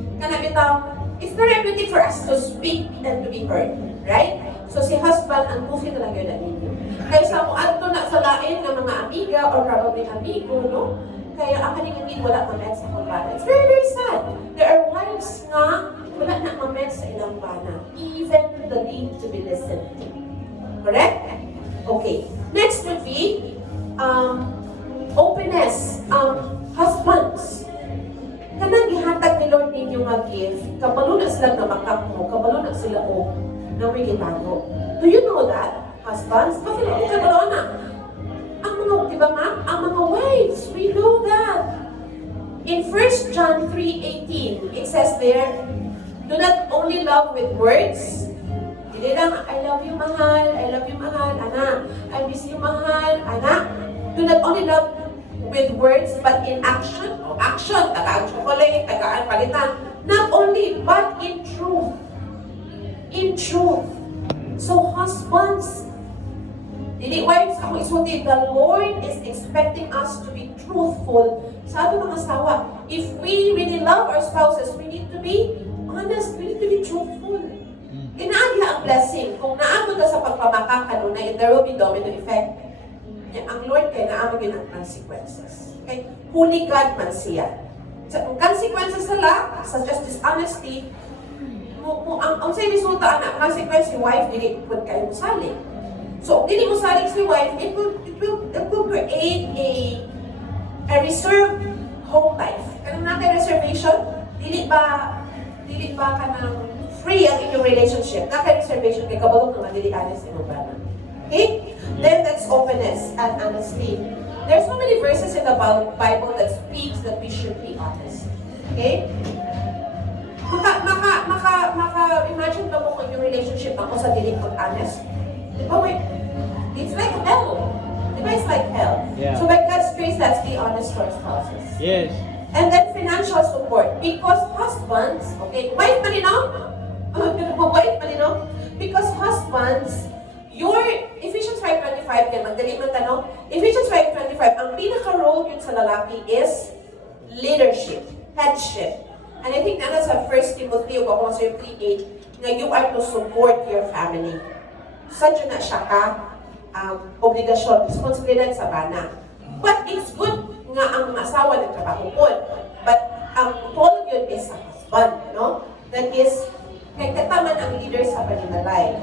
it's therapeutic for us to speak and to be heard, right? So si husband, ang pusi talaga na ninyo. Kaya sa mo ato na sa lain ng mga amiga or probably amigo, no? Kaya ang kaning amigo wala mamet sa kumbana. It's very, very sad. There are wives nga wala na mamet sa ilang bana. Even the need to be listened to. Correct? Okay. Next would be openness, husbands. Kanang gihatag ni Lord ninyo nga gift, kabalo na sila na makap mo, kabalo na sila o na may gitago. Do you know that, husbands? Bakit ako kabalo na? Ang mga, di ba ma'am? Ang mga wives, we know that. In 1 John 3:18, it says there, do not only love with words. Hindi lang, I love you, mahal, anak. I miss you, mahal, anak. Do not only love with words, but in action. O action, tagaan chocolate, tagaan palitan. Not only, but in truth. In truth. So husbands, dili wives, ako isulti, the Lord is expecting us to be truthful sa ating mga asawa. If we really love our spouses, we need to be honest, we need to be truthful. Inaagya ang blessing. Kung naamod ka sa pagpamakak kanunay, there will be domino effect. Ang Lord kay naamod yun ang consequences. Okay? Holy God man siya. So, ang consequences nila, such as dishonesty, ang sa'yo resulta na, consequence si wife, dili pud kayo musalig. So, dili musalig si wife, it will create a reserved home life. Kanang natin reservation, dili ba ka ng free ang inyong relationship. Naka-reservation kay kabalong ng dili honest and open. Okay? Then that's openness and honesty. There's so many verses in the Bible that speaks that we should be honest. Okay? Imagine ba mo kung yung relationship ako sa dili pag honest? Di ba, wait, it's like hell. Di ba, it's like hell. Yeah. So by God's grace, let's be honest to our spouses. Yes. And then financial support. Because husbands, okay, wife malinaw? Wife malinaw? Because husbands, your Ephesians 5:25, kaya magdali man tanong, Ephesians 5:25, ang pinaka-role yun sa lalaki is leadership, headship. And I think that is sa 1 Timothy 3:8, na you are to support your family. Sadyo na siya ka, obligasyon, responsibilidad sa bana. But it's good nga ang mga asawa nagtrabaho po. But ang role yun is sa husband, no? That is, kay kataman ang leader sa panimalay.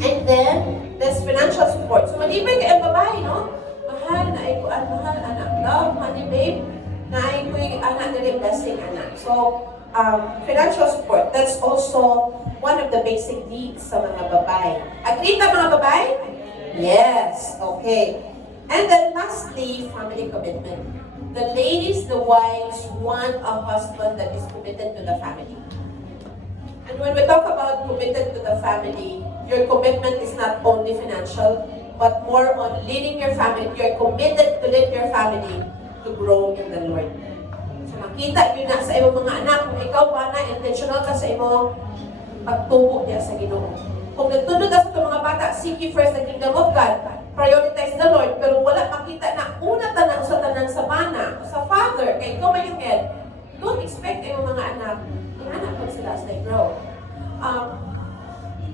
And then, there's financial support. So, malibay kayo ang babae, no? Mahal, mahal, anak, love, honey, babe. Naay ko'y anak na rin blessing, anak. So, financial support, that's also one of the basic needs sa mga babae. Agree na mga babae? Yes, okay. And then lastly, family commitment. The ladies, the wives, want a husband that is committed to the family. And when we talk about committed to the family, your commitment is not only financial, but more on leading your family. You're committed to lead your family to grow in the Lord. So makita yun na sa iyong mga anak, kung ikaw pa na intentional ka sa iyong pagtubo niya sa Ginoo. Kung nagtulog ka sa itong mga bata, seek ye first the kingdom of God, prioritize the Lord, pero wala makita na una tanang sa tanan sa mana, sa father, kay ikaw may head, don't expect iyong mga anak, ang anak ko sila as they grow.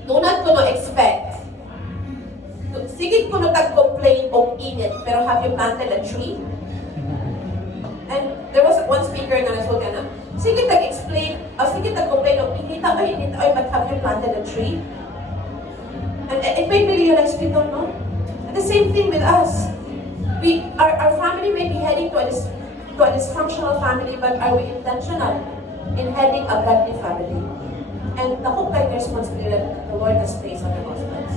Do not ko no expect. Sige ko no tag-complain o init, pero have you planted a tree? And there was one speaker na nasulti na, sige tag-explain, sige tag-complain o init, but have you planted a tree? And it made me realize we don't know. And the same thing with us. Our family may be heading to a dysfunctional family, but are we intentional in heading a godly family? And the whole kind of responsibility that the Lord has placed on the husbands.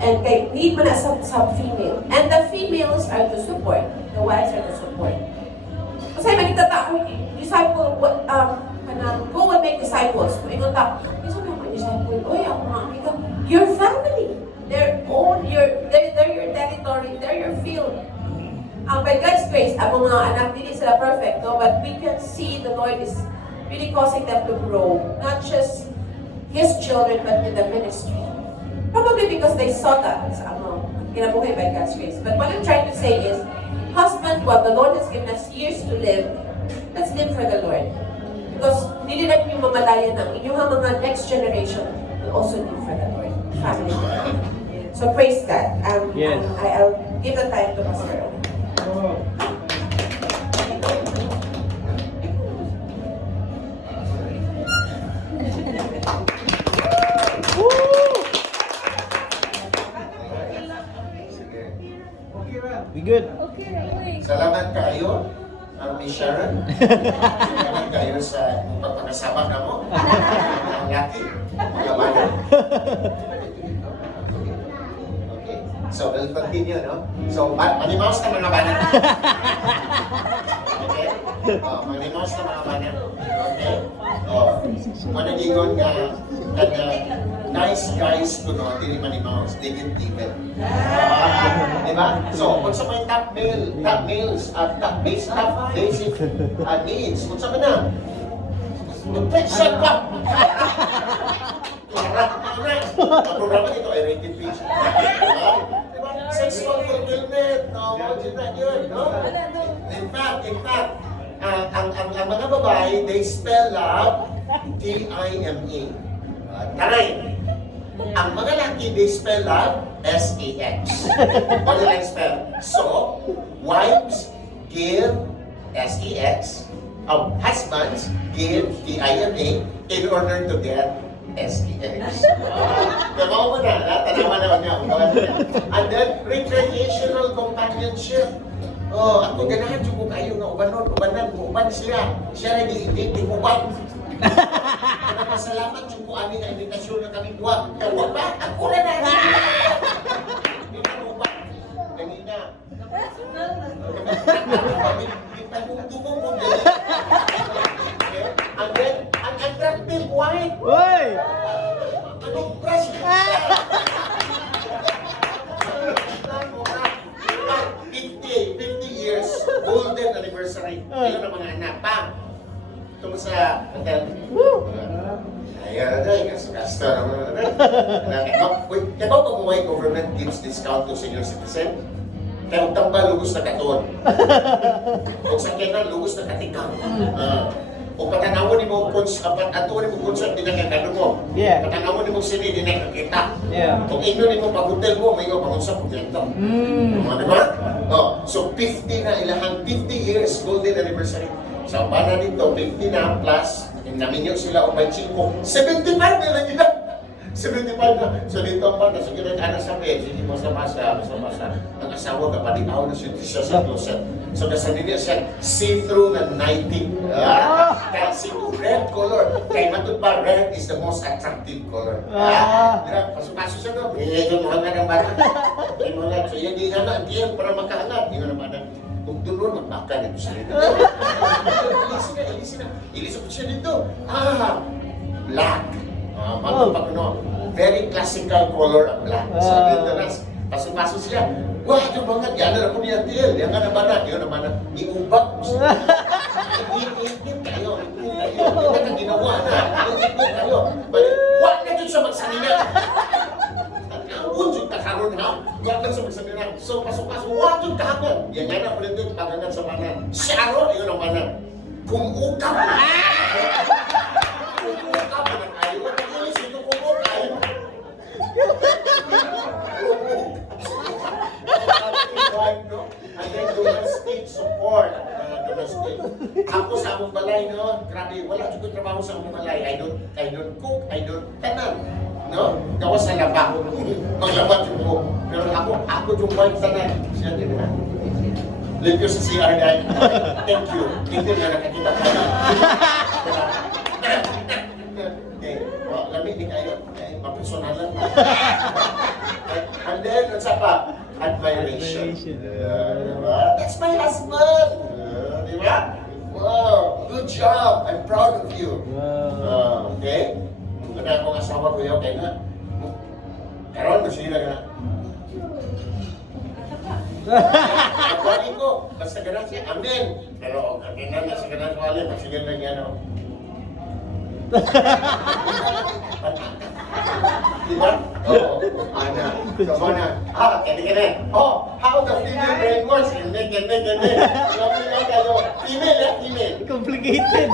And kay need man na sa female. And the females are to support. The wives are to support. Kasi magkita tao, disciple, go and make disciples. Kung ingon ta, isa na mga disciple, oy, ako mga amiga, your family. They're your territory, they're your field. By God's grace, ang mga anak, hindi sila perfect, no? But we can see the Lord is really causing them to grow. Not just His children, but in the ministry. Probably because they saw that sa kinabuhay by God's grace. But what I'm trying to say is, husband, while the Lord has given us years to live, let's live for the Lord. Because hindi na yung mamalayan ng inyong mga next generation will also live for the Lord. Family. So praise God. Yes. I'll give the time to Pastor. Sige. We Good. Okay, wait. Salamat kayo, Miss Sharon. Salamat kayo sa pagpapakasama ka mo. Ang laki. Mga bata. Okay. So, we'll continue, no? So, manimaos ka mga bata. Okay? Manimaos ka mga bata. Okay? Managingon nga, nice guys ko, no? Dili manimaos. They get even. Diba? So, kung sa may top males, top basic needs, kung sa na, nutrition ka! Harap na na! Ang programa nito ay rated PG. Diba? Sexual fulfillment, no? Imagine na yun, no? In fact, ang mga babae, they spell love, T-I-M-E. Taray! Ang mga laki, they spell love, S-E-X. What do I spell? So, wives give S-E-X. Husbands give T-I-M-A in order to get S-E-X. Tama mo na, tanaman naman niya. And then, recreational companionship. Oh, ako ganahan yung kayo na ubanan siya. Siya rin hindi uban. Salamat yung po amin na invitasyon na kami duwa. Kaya ba? Ako na na! Hindi na mo ba? Ganina. Tugong mo din. And then, an attractive wife. Uy! Anong crush ka? 50 years, golden anniversary. Ilan ang mga anak. Pam! Tungkol sa hotel. Ayan, kasto naman. Kaya ba pag government gives discount to senior citizen? Kaya kung tambal, lugos na katon. Kung sa kenan, lugos na katikang. Kung patanawon ni mo, atuon ni mo concert, di na kakano mo. Yeah. Patanawon ni mo sini, di na kakita. Yeah. Kung ino ni mo pag-hotel mo, may pangunsap kung ganito. Diba? So 50 na ilahang 50 years golden anniversary. Sa bana dito, 50 na plus, naminyo sila o 25, 75 na lang ila. 75 na. So dito ang bata, so ginag-anak sa bed, hindi mo sa masa. Ang asawa ka, palitaw na siya sa closet. So nasa nila siya, see-through na nighting. Kaya red color. Kaya matod ba, red is the most attractive color. Pasok-pasok siya no, medyo mahanga ng bata. So yan, di na diyan para makahanap. Di na naman kung doon magbakan ito siya dito. Ilisip ko siya dito. Black. Very classical color ang black. So dito na, pasok-pasok siya. Wah, ito mga yan na ako niya til. Yan nga naman na. Yan naman na. Iubak mo siya. Iipit kayo. Ito na ginawa na. Iipit kayo. Wah, na dito siya magsanina. Unjud ka karon ha. Wag na sa magsalita. So pasok-pasok wag kahapon. Yan nga na pala dito pagangan sa manan. Syaro yun ang manan. Kung ukap. Kung ukap na kayo. Kung sino kung ukap. And then domestic support. Domestic. Ako sa among balay no. Grabe wala jud ko trabaho sa among balay. I don't cook, I don't tanan. No? Gawas sa laba. Maglabat yung buhok. Pero ako yung wife tanan. Siya din na. Live you sa CR guy. Thank you. Thank you na nakakita tayo. Okay. Lamig din kayo. Mapersonalan. And then, what's up? Admiration. Diba? That's my husband. Diba? Wow. Good job. I'm proud of you. Okay? Kaya akong asawa ko yun, kaya na. Karoon, masira ka na. Pagwali ko, basta ganun siya, amen. Pero ganun na sa ganun ko alin, magsigan lang yan o. Diba? Oo. Ana. So, mana. Kaya. How the female brain works. Ganyan. Grabe lang kayo. Female, female. Complicated.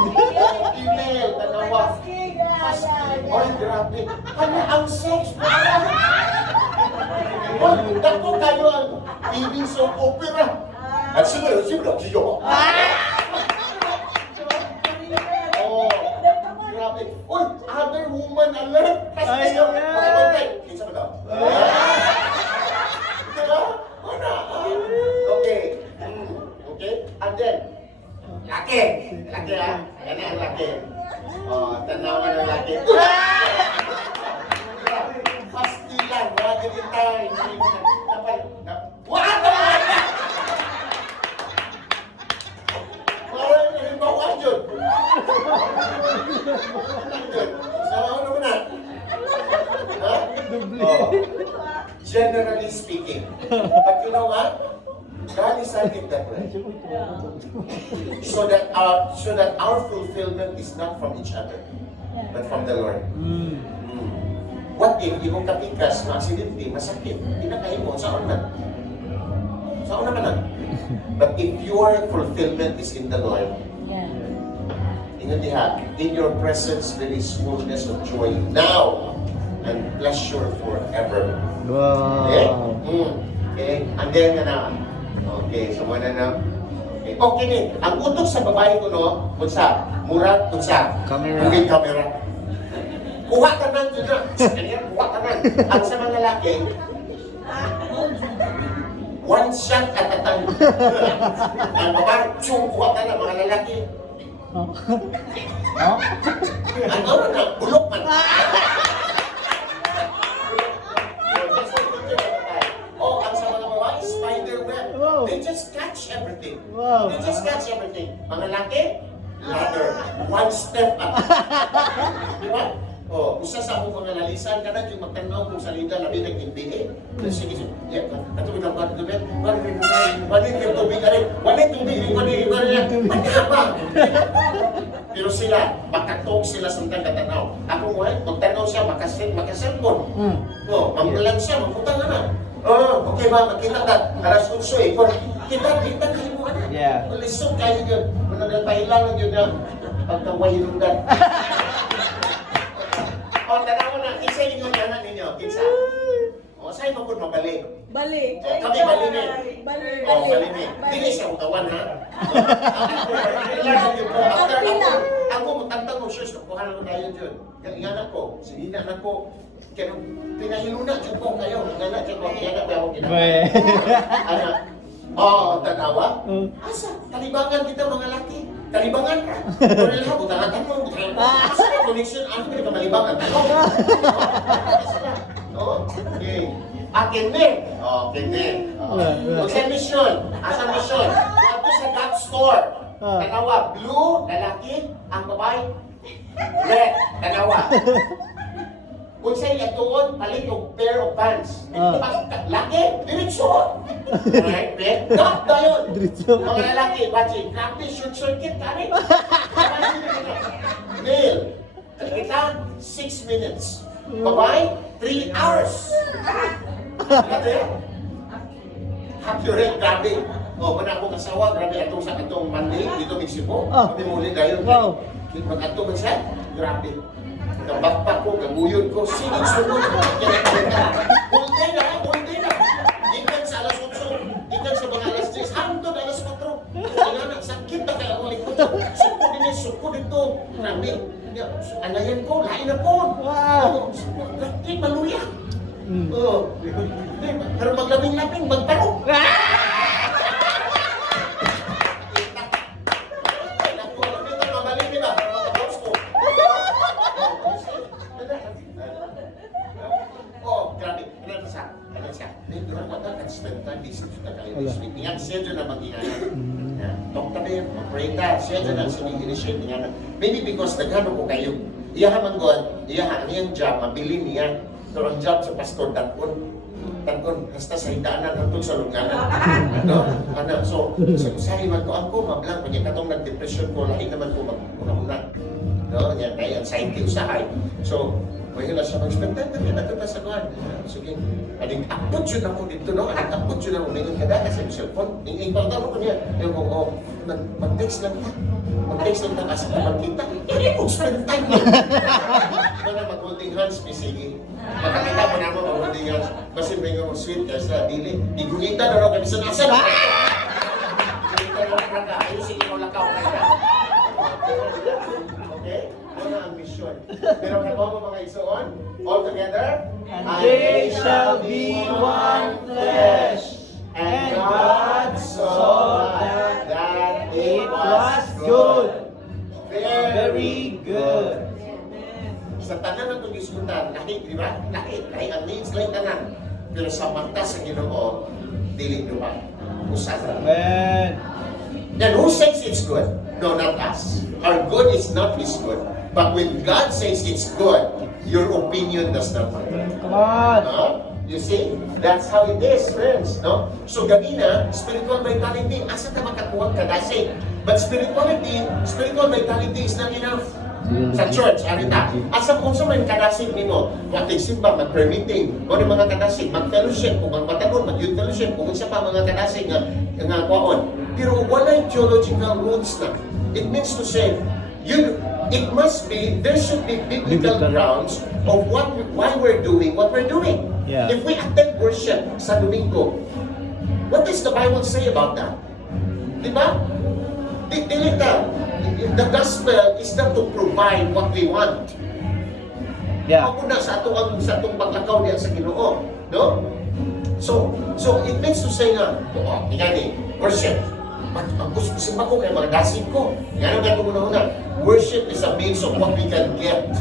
Female, tanawa. Ay, grabe. Ano ang sex? Ay, dako kayo ang TV soap opera. At siguro, kiyo. Oh, grabe. Uy, other woman alert. Ay, Kinsa ba daw? Diba? Ano? Okay. thinking. But you know what? God designed it that way. So that our fulfillment is not from each other, but from the Lord. What if imong kapikas, ma-accidente, masakit, pinakain mo, saan na? Saan na ka na? But if your fulfillment is in the Lord, Yeah. ingat diha, in your presence there is fullness of joy now and pleasure forever. Okay? Wow. Okay? And then na. Okay, so muna na. Okay, okay ni. Ang utok sa babae ko no, unsa? Murag unsa? Camera. Okay, camera. Kuha ka nan yun na. Kanya, kuha ka nan. Ang sa mga lalaki, one shot at a time. Ang babae, tsung kuha ka na mga lalaki. Oh. Ang ano na, bulok man. Oh, ang sa mga babae, spider web. Wow. They just catch everything. Wow. They just catch everything. Mga laki, ladder. One step at di ba? Oh, usa sa akong mga lalisan ka na, yung magtanaw kung salida labi ng NBA. Sige, sige. Yeah, ato binabad ko ba? Wali yung tubig ka rin. Wali tubig, wali. Magkama. Pero sila, makatog sila sa katanaw. Ako mo magtanaw siya, makaselfon. Oh, mamulan siya, magputang na. Oh, okay ba? Makita ka. Aras unso eh. Kita kayo mo na. Yeah. Lisod kayo yun. Managpahilang yun na pagkawahilungan. O, tanaw na. Kinsa yung anak ninyo? Kinsa? O, sa'yo mo kung mabalik. Bali. O, kami balini. Bali. O, balini. Dili siya utawan, ha? Ako, matantang mo, sure, kuhan ako tayo dyan. Yung anak ko, sige na anak ko, kaya pinahiluna dyan po kayo. Anak dyan po, kaya na ba ako ginagawa? Anak. Oh, tanawa? Asa? Talibangan kita mga laki. Talibangan ka. Kung nila, butangan mo, butangan mo. Asa na connection? Ano ka malibangan? Oh, okay. Akin din. Okay din. Sa mission. Asa mission? Ato sa God store. Tanawa, blue, lalaki, ang babae, red, tanawa. Kung sa'yo ituon, palit yung pair of pants. Laki, diretso. Right, Ben? Not na yun. Mga lalaki, bachi, practice short circuit, kari. Male, kita, 6 minutes. Babae, 3 hours. Kati? Happy rin, grabe. O, mana akong kasawa, grabe atong sa atong Monday, dito Mexico. Kami muli dahil. Wow. Pag-ato man siya, grabe. Kabakpak ko, kabuyod ko, sunod-sunod. Hulday na. Ikan sa alas 8, ikan sa mga alas 3, hantod alas 4. Kaya sakit na kaya akong likod. Suko dito. Grabe. Anayan ko, lain na po. Wow. Grabe, maluya. Pero maglabing-labing, magparok. Ingat siya dyan na mag-ingat. Talk tabi, mag-pray ka. Siya dyan ang sinig-initiate niya. Maybe because naghano ko kayo. Iyaha man God, iyaha ang iyang job, mabili niya. Pero ang job sa pastor, daton, basta sa hidaanan, hantong sa lunganan. Ano? So, sabi man ko, ako, mablang, pag katong nag-depression ko, lahi naman ko mag-una-una. No? Yan, kaya anxiety usahay. So, may hila siya mag-spend time na ito sa kuhan. Sige, aling takot yun ako dito, no? Aling takot yun ako. Ngayon ka na kasi yung cellphone. Yung pagtalo ko niya. Yung ko, mag-text lang ta. Mag-text lang ta kasi magkita. Hindi ko spend time mo. Kaya mag-holding hands, sige. Makakita mo naman mag-holding hands. Kasi may nga sweet ka sa dili. Igunita na rin kami sa nasa. Igunita na rin ka. Ayusin mo lakaw. Okay? Ano ang mission? Pero kaya mo mga isuon, all together, And they shall be one flesh. And God saw that it was good. Very good. Sa tanan ng itong iskutan, lahi, di ba? Lahi ang needs, lahi tanan. Pero sa mata sa Ginoo, dili duman. Usan. Amen. Then who says it's good? No, not us. Our good is not His good. But when God says it's good, your opinion does not matter. Come on. Huh? You see? That's how it is, friends. No? So ganina, spiritual vitality, asa ka makakuha kadasig. But spiritual vitality is not enough. Sa church, arita. Asa kung sa may kadasig nimo, magsimba, mag-permitting, o mga kadasig, mag-fellowship, kung mag-batagon, mag-youth fellowship, kung isa pa mga kadasig nga kwaon. Pero walay theological roots na. It means to say, there should be biblical grounds of why we're doing what we're doing. Yeah. If we attend worship sa Domingo, what does the Bible say about that? Diba? The gospel is not to provide what we want. Yeah. Ako na sa atong paglakaw diya sa Ginoo, no? So it means to say nga, worship. Simba ko kay mga dasig ko. Yan ang gagawin una. Worship is a means of what we can get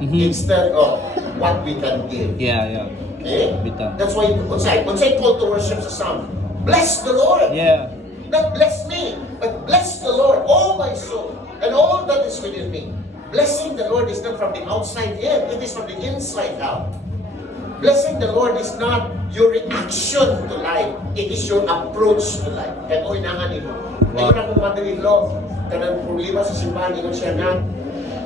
instead of what we can give. Yeah. Okay? Bitaw. That's why unsay call to worship sa psalm. Bless the Lord. Yeah. Not bless me, but bless the Lord, all my soul, and all that is within me. Blessing the Lord is not from the outside in, it is from the inside out. Blessing the Lord is not your reaction to life, it is your approach to life. Kaya ko'y nanganin mo. Ikaw na kong mother-in-law, kanang problema sa simbahan, ikaw siya na,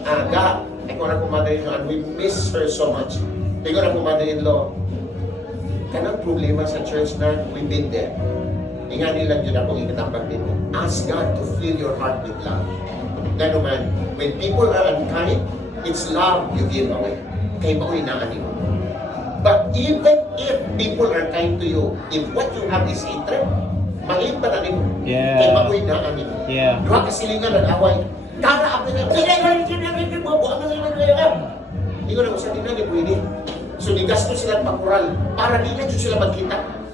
aga, ikaw na kong mother-in-law, and we miss her so much. Ikaw na kong mother-in-law, kanang problema sa church na, we've been there. Ingat nila yun akong ikatambag din mo. Ask God to fill your heart with love. Gano man, when people are unkind, it's love you give away. Kaya mako'y naanin mo. But even if people are kind to you, if what you have is hatred, maliit pa na rin mo. Yeah. Kaya mako'y naanin mo. Yeah. Duha kasilingan at away. Tara, apin na, hindi ko na usapin na, hindi pwede. So, nigasto sila pakural para di na sila magkita.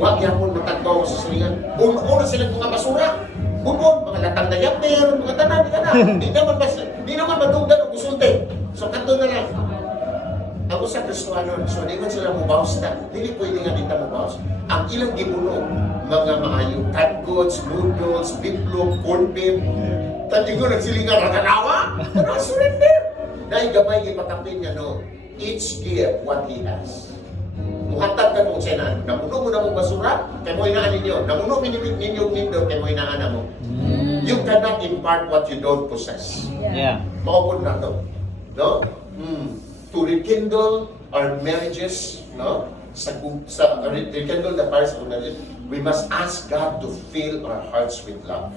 Huwag yapon matagbaw sa silingan. Buno silang mga basura. Buno, mga latang na yapir, mga tanan, di naman madugdan o gusulti. So, kanto na lang. Ako sa Kristoano, so di man sila mubaws na. Dili pwede nga dita mubaws. Ang ilang gibuno, mga maayong canned goods, noodles, bitlog, corn beef. Tati ko nagsilingan, nakanawa? Surrender! Dahil gamay ipatapin niya, no? Each give what he has. Muhatag ka kung siya na, namuno mo na mong basura, kaya mo inaan ninyo. Namuno minimik ninyo nindo, kaya mo inaan na mo. You cannot impart what you don't possess. Yeah. Maupod na to. No? To rekindle our marriages, no? Rekindle the fires of marriage, we must ask God to fill our hearts with love.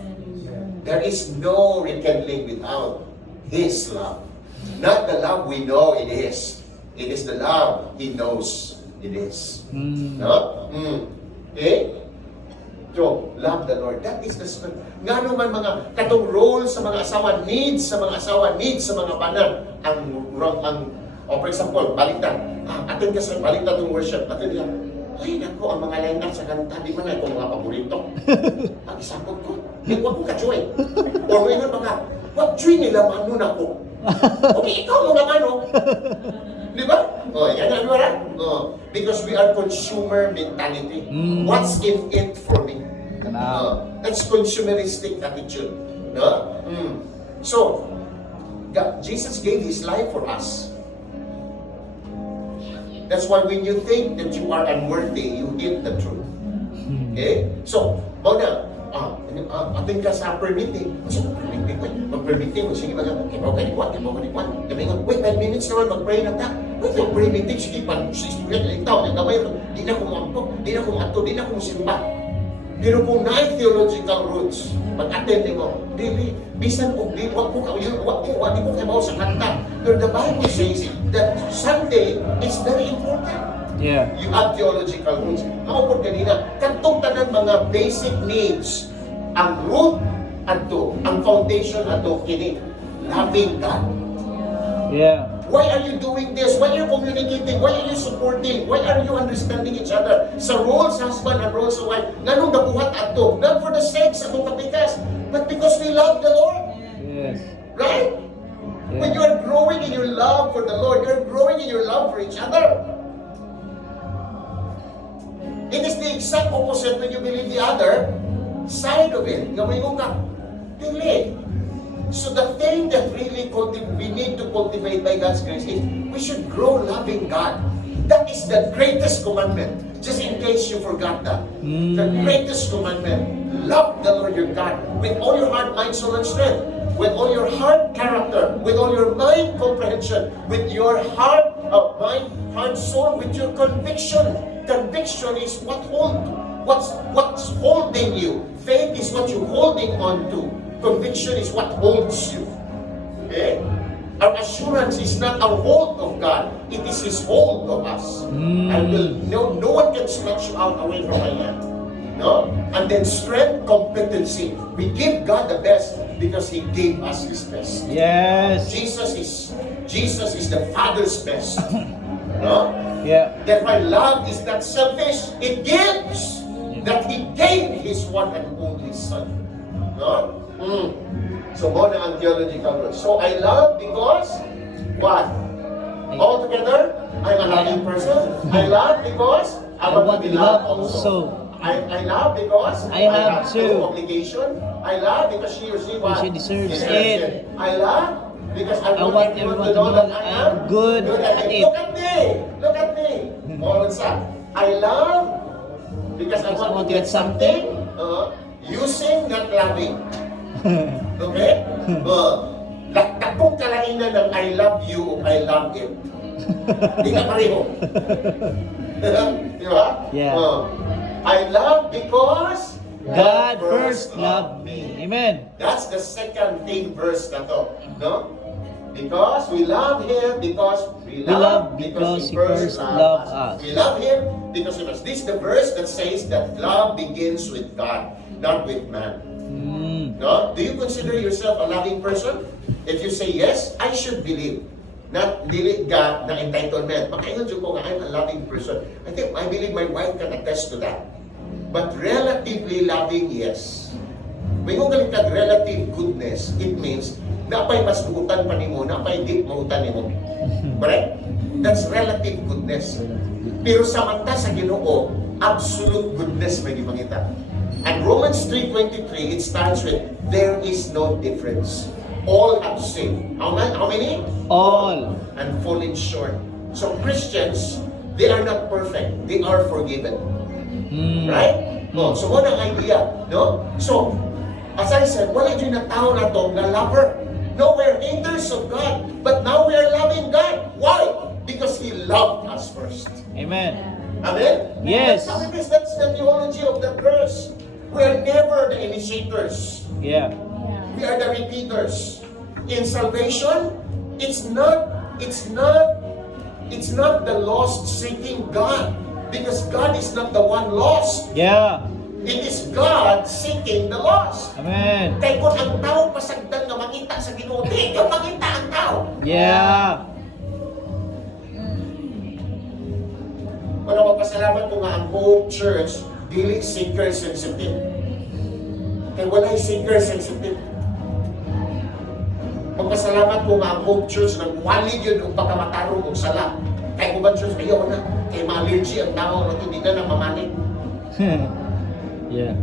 There is no rekindling without His love. Not the love we know it is. It is the love He knows it is. No? Okay? So, love the Lord. That is the spirit. Nga naman mga katong role sa mga asawa, needs sa mga asawa, needs sa mga banan. For example, baliktad. Atin ka sa baliktad ng worship. Atin ka, ay, naku, ang mga line up sa kanta, di man ay kung mga paborito. Ang isapot ko, huwag ko ka-joy. Or may mga, wag joy nila, mano na ko. Okay, ikaw mga mano. Di ba? Yan ang wala. Because we are consumer mentality. What's in it for me? That's consumeristic attitude. No? So, Jesus gave His life for us. That's why when you think that you are unworthy, you hit the truth. Okay? So, Mona, ating ka sa permitting. Kasi mag-permitting mo. Sige, kibaw ka ni Juan. Wait, 5 minutes naman, mag-pray na ta. Wait, mag-permitting. Sige, di na ko mampok, di na ko mato, di na ko simba. Pero kung na theological roots, mag-attend mo, bisan kung di, wag ko kayo sa kanta. Pero the Bible says that Sunday is very important. Yeah. You have theological roots. Maupod kanina, kantong tanan mga basic needs, ang root ato, ang foundation ato, kini, loving God. Yeah. Why are you doing this? Why are you communicating? Why are you supporting? Why are you understanding each other? Sa roles husband and roles wife, nganong nabuhat ato? Not for the sake sa itong kapikas, but because we love the Lord. Yes. Right? When you are growing in your love for the Lord, you're growing in your love for each other. It is the exact opposite when you believe the other side of it. Ngayon ka, dili. So the thing that really we need to cultivate by God's grace is we should grow loving God. That is the greatest commandment. Just in case you forgot that. The greatest commandment, love the Lord your God with all your heart, mind, soul, and strength. With all your heart, character. With all your mind, comprehension. With your heart, mind, heart, soul. With your conviction. Conviction is what's holding you. Faith is what you're holding on to. Conviction is what holds you. Okay? Our assurance is not our hold of God, it is His hold of us. No one can snatch you out away from my hand. No? And then strength, competency. We give God the best because He gave us His best. Yes. Jesus is the Father's best. No? Yeah. Therefore, love is not selfish, it gives. That He gave His one and only Son. No? So, muna ang theological word. So, I love because, what? Altogether, I'm a loving person. I love because I want to be loved also. I love because I have no to. obligation. I love because she or she what? She deserves it. I love because I I want everyone to know that I am good at it. Look at me! Look at me! More I love because I want to get something. Using, not loving. Okay? Lakapong kalainan ng I love you o I love it. Hindi ka pareho. Di ba? Yeah. I love because God first loved me. Amen. That's the second thing verse na to. No? Because we love Him, because we love because He first loved us. We love Him because He first. This is the verse that says that love begins with God, not with man. No? Do you consider yourself a loving person? If you say yes, I should believe. Not dili God na entitlement. Makaingon ko nga, I'm a loving person. I believe my wife can attest to that. But relatively loving, yes. May kung galing kag relative goodness, it means napay mas dugutan pa nimo, napay di mautan nimo. Correct? That's relative goodness. Pero samanta sa Ginoo, absolute goodness may gipangita. And Romans 3:23, it starts with, there is no difference. All have sinned. How many? All. And fallen short. So Christians, they are not perfect. They are forgiven. Right? No, so what ang idea? No? So, as I said, wala dyan na tao na to na lover. No, we're haters of God. But now we are loving God. Why? Because He loved us first. Amen. Amen? Yes. That's the theology of the verse. We are never the initiators. Yeah. We are the repeaters. In salvation, it's not the lost seeking God. Because God is not the one lost. Yeah. It is God seeking the lost. Amen. Kaya kung ang tao pasagdan nga makita sa Ginoo, di ka makita ang tao. Yeah. Para mapasalamat ko nga ang Hope Church, dili seeker sensitive. Kaya wala'y seeker sensitive. Magpasalamat ko nga ang Hope Church nang walig yun ang pagkamatarong kong sala. Kaya kung ba church, ayaw na. Kaya ma-allergy ang tao na ito, hindi na namamanik. Yeah.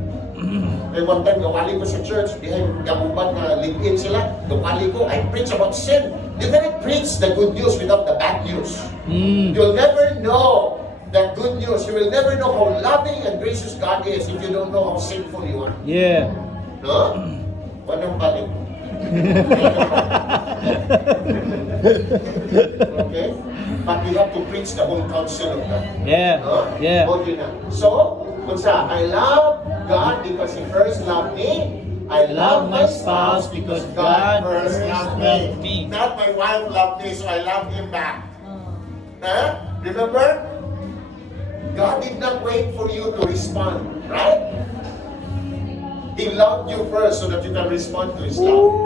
Kaya one time, gawali ko sa church, behind gamuban na live-in sila, gawali ko, I preach about sin. You cannot preach the good news without the bad news. You'll never know the good news. You will never know how loving and gracious God is if you don't know how sinful you are. Yeah. No? Walang balik. Okay? But we have to preach the whole counsel of God. Yeah. No? Yeah. Hold you na. So, kunsa, I love God because He first loved me. I love my spouse because God first loved me. Not my wife loved me, so I love him back. Huh? Remember? God did not wait for you to respond, right? He loved you first so that you can respond to His love.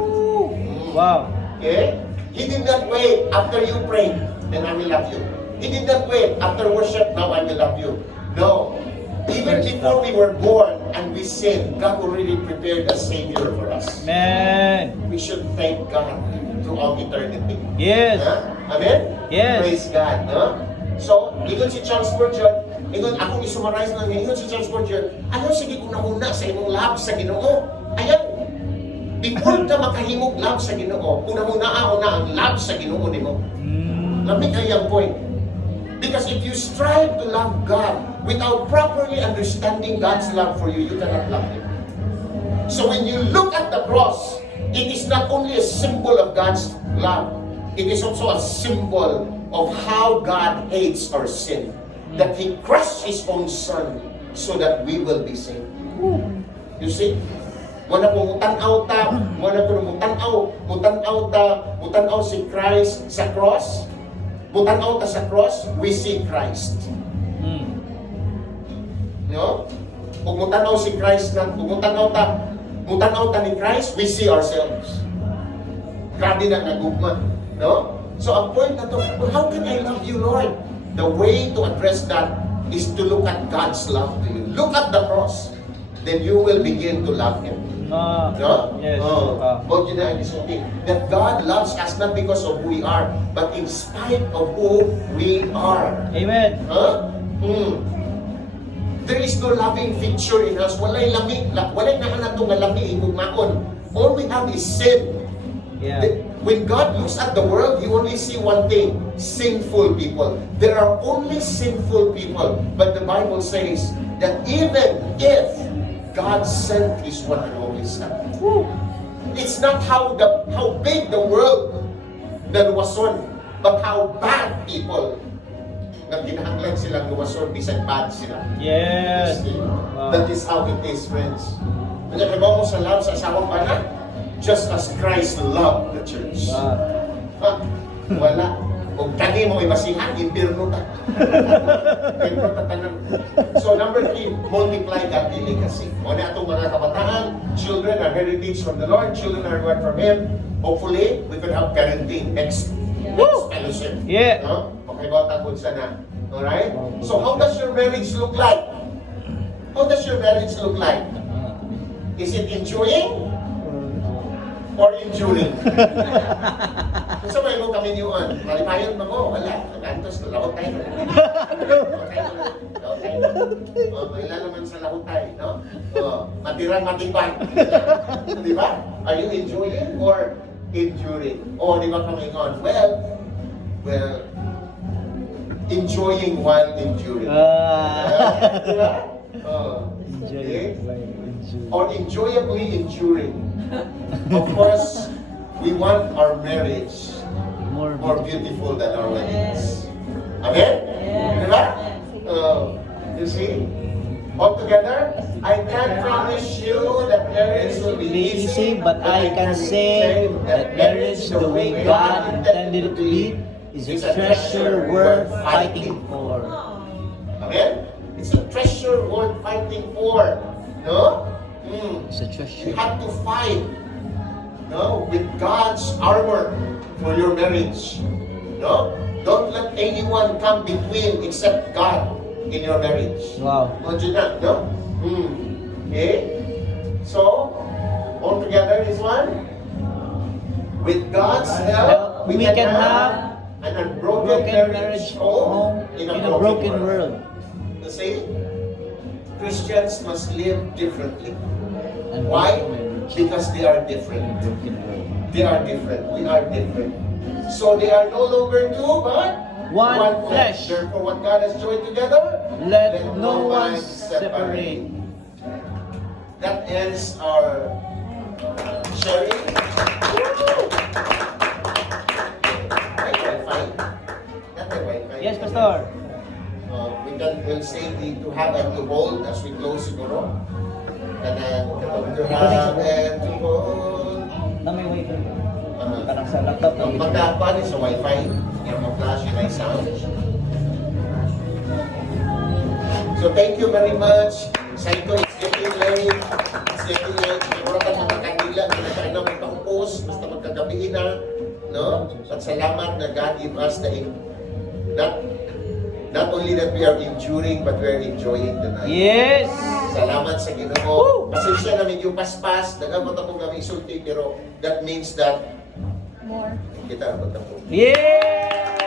Wow. Okay? He did not wait after you prayed, then I will love you. He did not wait after worship, now I will love you. No. Even before we were born and we sinned, God already prepared a Savior for us. Man. We should thank God throughout eternity. Yes. Huh? Amen? Yes. Praise God. No? So, ingon si Charles Spurgeon, ingon akong isummarize na nga, ingon si Charles Spurgeon, ano sige kung nahuna sa imong love sa Ginoo? Ayaw. Before ka makahimog love sa Ginoo, una-una ako na ang love sa Ginoo nimo. Lami kayang point. Because if you strive to love God without properly understanding God's love for you, you cannot love Him. So when you look at the cross, it is not only a symbol of God's love, it is also a symbol of how God hates our sin. That He crushed His own Son so that we will be saved. You see? Muna po mutanaw ta, muna po mutanaw si Christ sa cross. Mutanaw ta sa cross, we see Christ. No? Kung mutanaw si Christ na, kung mutanaw ta ni Christ, we see ourselves. Grabe na nagugma. No? So ang point na to, well, how can I love you, Lord? The way to address that is to look at God's love to you. Look at the cross. Then you will begin to love Him. No? Yes. But you know, that God loves us not because of who we are, but in spite of who we are. Amen. Huh? There is no loving feature in us. Walay lami, walay naman nga lami higugmaon. All we have is sin. Yeah. When God looks at the world, He only see one thing: sinful people. There are only sinful people. But the Bible says that even if God sent His one and only Son, it's not how big the world na luwason, but how bad people na ginahanglan silang luwason, bisan bad sila. Yes. You see? That is how it is, friends. Nagkakabaw mo sa love sa asawang pana, just as Christ loved the church. Ha? Wala. Kung kani mo ibasihan, impirno ta. Impirno ta tanan. So number 3, multiply godly legacy. O na itong mga kabataan, children are heritage from the Lord, children are reward from Him. Hopefully, we could have parenting next fellowship. Yeah. No? Okay ba tagod sana? Alright? So how does your marriage look like? How does your marriage look like? Is it enjoying or enduring? Kung sa may mo kami yun, malipayon ba mo? Wala. Nag-antos na lahotay. Lahotay. Maila naman sa lahotay, no? Matirang matibay. Di ba? Are you enjoying or enduring? O, di ba kami yun? Well, enjoying while enduring. Di ba? Okay? Or enjoyably enduring. Of course, we want our marriage more beautiful than our weddings. Amen? Diba? You see? All together, I can't promise you that marriage will be easy, but I can say that marriage, the way God intended it to be, is a treasure worth fighting for. Amen? It's a treasure worth fighting for. No? It's a treasure. You have to fight, no, with God's armor for your marriage. No? Don't let anyone come between except God in your marriage. Wow. Don't you not, no? Okay? So, all together is one. With God's help, we can have an unbroken marriage home in a broken world. You see? Christians must live differently. And Why? broken Because they are different. world. They are different. We are different. So they are no longer two, but One flesh. Therefore, what God has joined together, Let no one separate. That ends our sharing. May Wi-Fi? Not may Wi-Fi. Yes, Pastor. We'll say to have and to hold as we close siguro. And to have and to hold. Na may wifi. Parang sa laptop. Ang magkakapan sa Wi-Fi, yung mag-flash yun ay sound. So thank you very much. Saito, it's getting late. It's getting late. Siguro ka mga kandila, hindi tayo na magpapos, basta magkagabihin na. No? At salamat na God give us the not only that we are enduring, but we are enjoying the night. Yes! Salamat sa Ginoo. Pasensya na medyo paspas, nagamot ako ng isulti, pero that means that More. kita ang magtapo. Yeah!